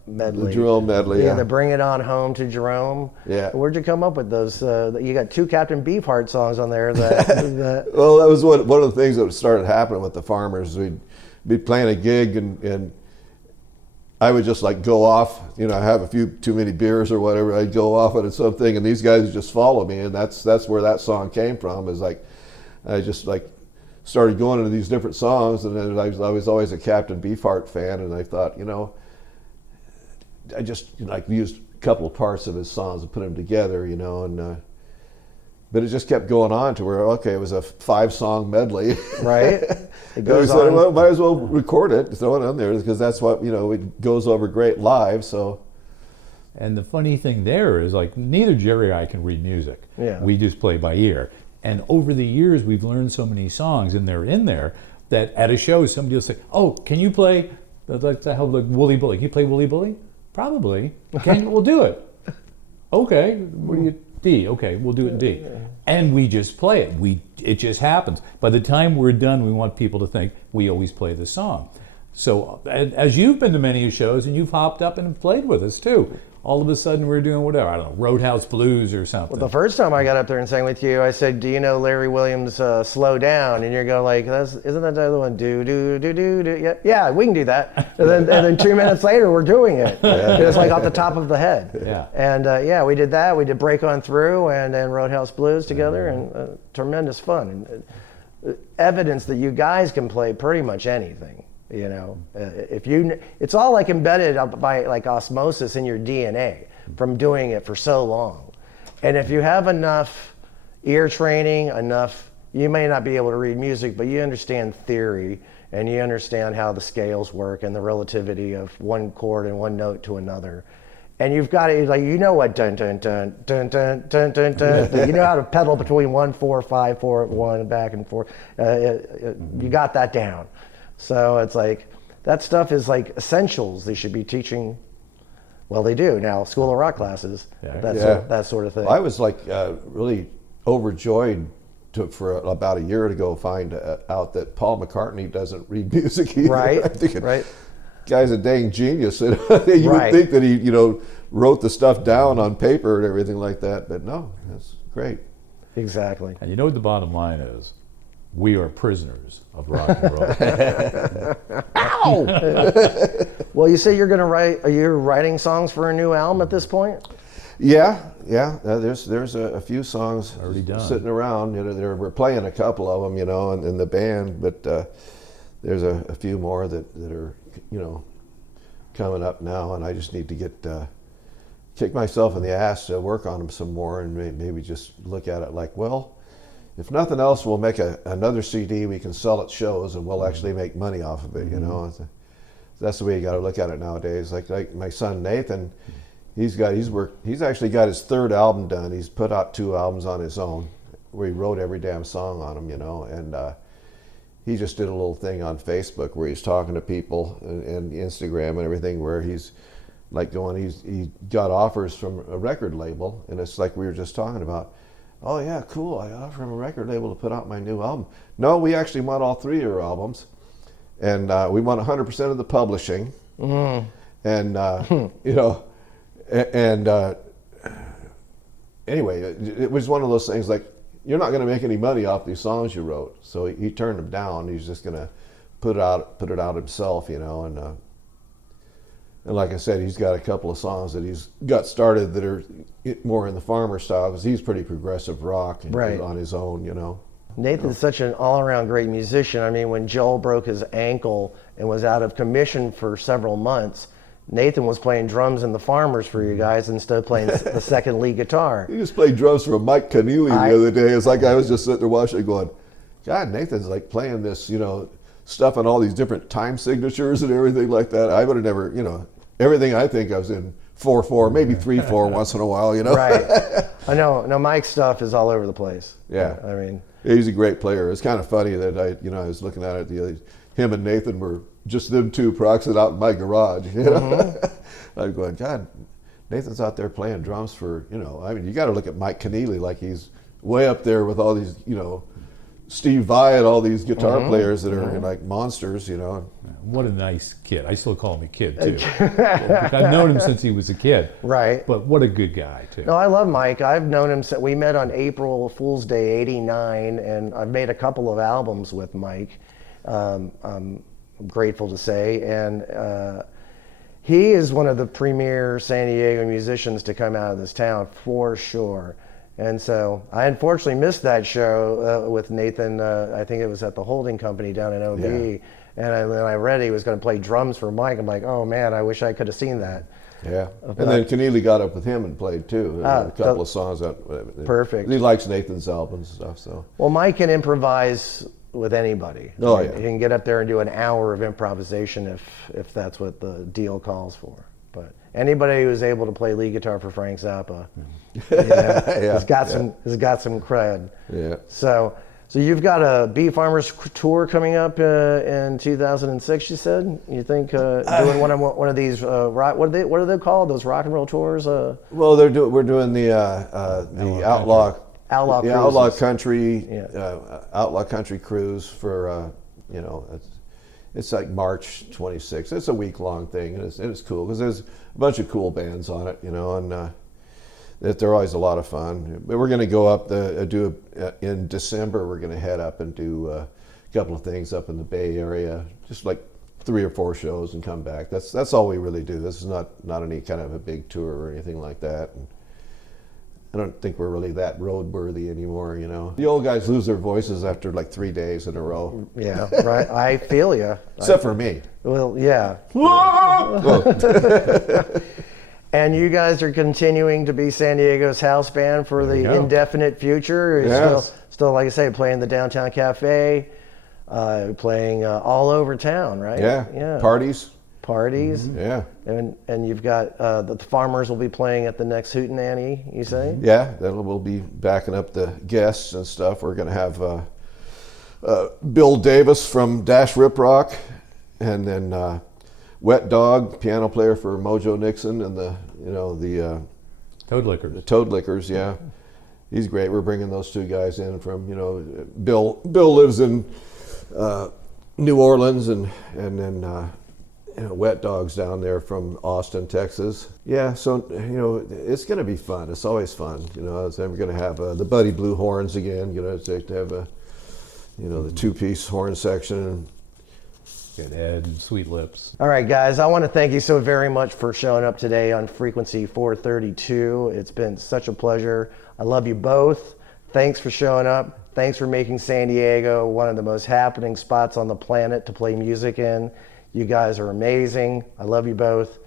medley. The Jerome medley, yeah. The Bring It On Home to Jerome. Yeah. Where'd you come up with those? You got 2 Captain Beefheart songs on there. Well, that was one of the things that started happening with the Farmers. We'd be playing a gig and I would just like go off, have a few too many beers or whatever. I'd go off on something, and these guys would just follow me, and that's where that song came from. Is like, I just like started going into these different songs, and then I was always a Captain Beefheart fan, and I thought, I just used a couple of parts of his songs and put them together, and. But it just kept going on to where, it was a 5-song medley. Right. It goes on. Well, might as well record it, throw it on there, because that's what, it goes over great live, so. And the funny thing there is, like, neither Jerry or I can read music. Yeah. We just play by ear. And over the years, we've learned so many songs, and they're in there, that at a show, somebody will say, oh, can you play, like Wooly Bully? Can you play Wooly Bully? Probably. We'll do it. Okay, what do you D? Okay, we'll do it in D, and we just play it. It just happens. By the time we're done, we want people to think we always play the song. So as you've been to many shows and you've hopped up and played with us too, all of a sudden we're doing whatever, I don't know, Roadhouse Blues or something. Well, the first time I got up there and sang with you, I said, "Do you know Larry Williams' Slow Down?" And you're going like, "Isn't that the other one? Do do do do do." Yeah, we can do that. And then 2 minutes later, we're doing it. It's like off the top of the head. Yeah. And we did that. We did Break On Through and then Roadhouse Blues together, and tremendous fun. And evidence that you guys can play pretty much anything. You know, it's all like embedded up by like osmosis in your DNA from doing it for so long. And if you have enough ear training, you may not be able to read music, but you understand theory and you understand how the scales work and the relativity of one chord and one note to another. And you've got it, like, you know what dun dun dun dun dun dun dun dun. You know how to pedal between 1 4 5 4 1 back and forth. You got that down. So it's like, that stuff is like essentials they should be teaching. Well, they do now, School of Rock classes, that sort of thing. I was like really overjoyed for about a year ago find out that Paul McCartney doesn't read music either. Right, I'm thinking, right. Guy's a dang genius. You would think that he, wrote the stuff down on paper and everything like that, but no, that's great. Exactly. And you know what the bottom line is? We are prisoners of rock and roll. Ow! Well, you say are you writing songs for a new album at this point? Yeah. There's a few songs already done, sitting around. We're playing a couple of them, in the band, but there's a few more that are, coming up now, and I just need to kick myself in the ass to work on them some more, and maybe just look at it like, well, if nothing else, we'll make another CD we can sell at shows, and we'll actually make money off of it. That's the way you got to look at it nowadays. Like my son Nathan, he's actually got his third album done. He's put out 2 albums on his own, where he wrote every damn song on them. And he just did a little thing on Facebook where he's talking to people and Instagram and everything, where he's like he got offers from a record label, and it's like we were just talking about. Oh yeah, cool, I offer him a record label to put out my new album. No, we actually want all 3 of your albums, and we want 100% of the publishing. Mm. And anyway, it was one of those things like, you're not going to make any money off these songs you wrote. So he turned them down. He's just going to put it out himself, and like I said, he's got a couple of songs that he's got started that are more in the Farmer style, because he's pretty progressive rock on his own, Nathan's such an all-around great musician. I mean, when Joel broke his ankle and was out of commission for several months, Nathan was playing drums in the Farmers for you guys instead of playing the second lead guitar. He just played drums for Mike Keneally the other day. It's like I was just sitting there watching it going, God, Nathan's like playing this, stuff on all these different time signatures and everything like that. I would have never, everything I think I was in 4/4, maybe 3/4 once in a while, Right. I know. No, Mike's stuff is all over the place. Yeah. I mean, he's a great player. It's kind of funny that I was looking at it him and Nathan were just them two proxing out in my garage. Mm-hmm. I'm going, God, Nathan's out there playing drums for, you got to look at Mike Keneally like he's way up there with all these, Steve Vai and all these guitar players that are like monsters, What a nice kid. I still call him a kid, too. I've known him since he was a kid. Right. But what a good guy, too. No, I love Mike. I've known him since we met on April Fool's Day, '89, and I've made a couple of albums with Mike. I'm grateful to say. And he is one of the premier San Diego musicians to come out of this town, for sure. And so I unfortunately missed that show with Nathan. I think it was at the holding company down in OB. Yeah. And when I read he was going to play drums for Mike, I'm like, oh man, I wish I could have seen that. Yeah. And then Keneally got up with him and played too. A couple of songs. Perfect. He likes Nathan's albums and stuff. So. Well, Mike can improvise with anybody. Oh yeah. He can get up there and do an hour of improvisation if that's what the deal calls for. But anybody who's able to play lead guitar for Frank Zappa, has got some cred. Yeah. So So you've got a Bee Farmers tour coming up in 2006. You said you think doing one of these rock, what are they called? Those rock and roll tours? Well, we're doing the outlaw country outlaw country cruise for you know, it's like March 26th. It's a week-long thing, and it's cool because there's a bunch of cool bands on it, you know, and they're always a lot of fun. But we're going to go up in December. We're going to head up and do a couple of things up in the Bay Area, just like 3 or 4 shows, and come back. That's all we really do. This is not any kind of a big tour or anything like that. And I don't think we're really that road-worthy anymore, you know. The old guys lose their voices after like 3 days in a row. Yeah, right. I feel you. Except for me. Well, yeah. And you guys are continuing to be San Diego's house band for the indefinite future. You're still, like I say, playing the Downtown Cafe, playing all over town, right? Yeah. Parties. Yeah. And you've got the Farmers will be playing at the next Hootenanny, you say? Yeah, we'll be backing up the guests and stuff. We're going to have Bill Davis from Dash Rip Rock, and then Wet Dog, piano player for Mojo Nixon, and the Toad Lickers. The Toad Lickers, yeah. He's great. We're bringing those 2 guys in from, you know, Bill lives in New Orleans, and then Wet Dog's down there from Austin, Texas. Yeah, so, you know, it's going to be fun. It's always fun. You know, we're going to have the Buddy Blue horns again. You know, to have the 2-piece horn section. Good head and sweet lips. All right, guys, I want to thank you so very much for showing up today on Frequency 432. It's been such a pleasure. I love you both. Thanks for showing up. Thanks for making San Diego one of the most happening spots on the planet to play music in. You guys are amazing. I love you both.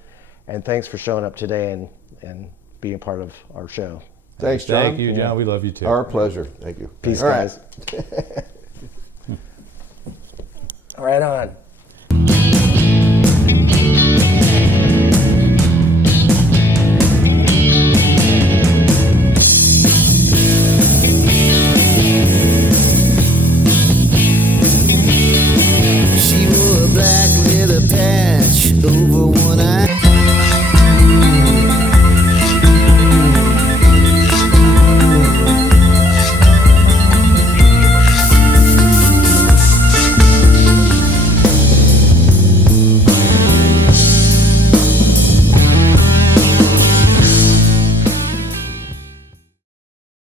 And thanks for showing up today and being part of our show. Thanks, John. Thank you, John. We love you too. Our pleasure. Thank you. Peace, All guys. right. Right on.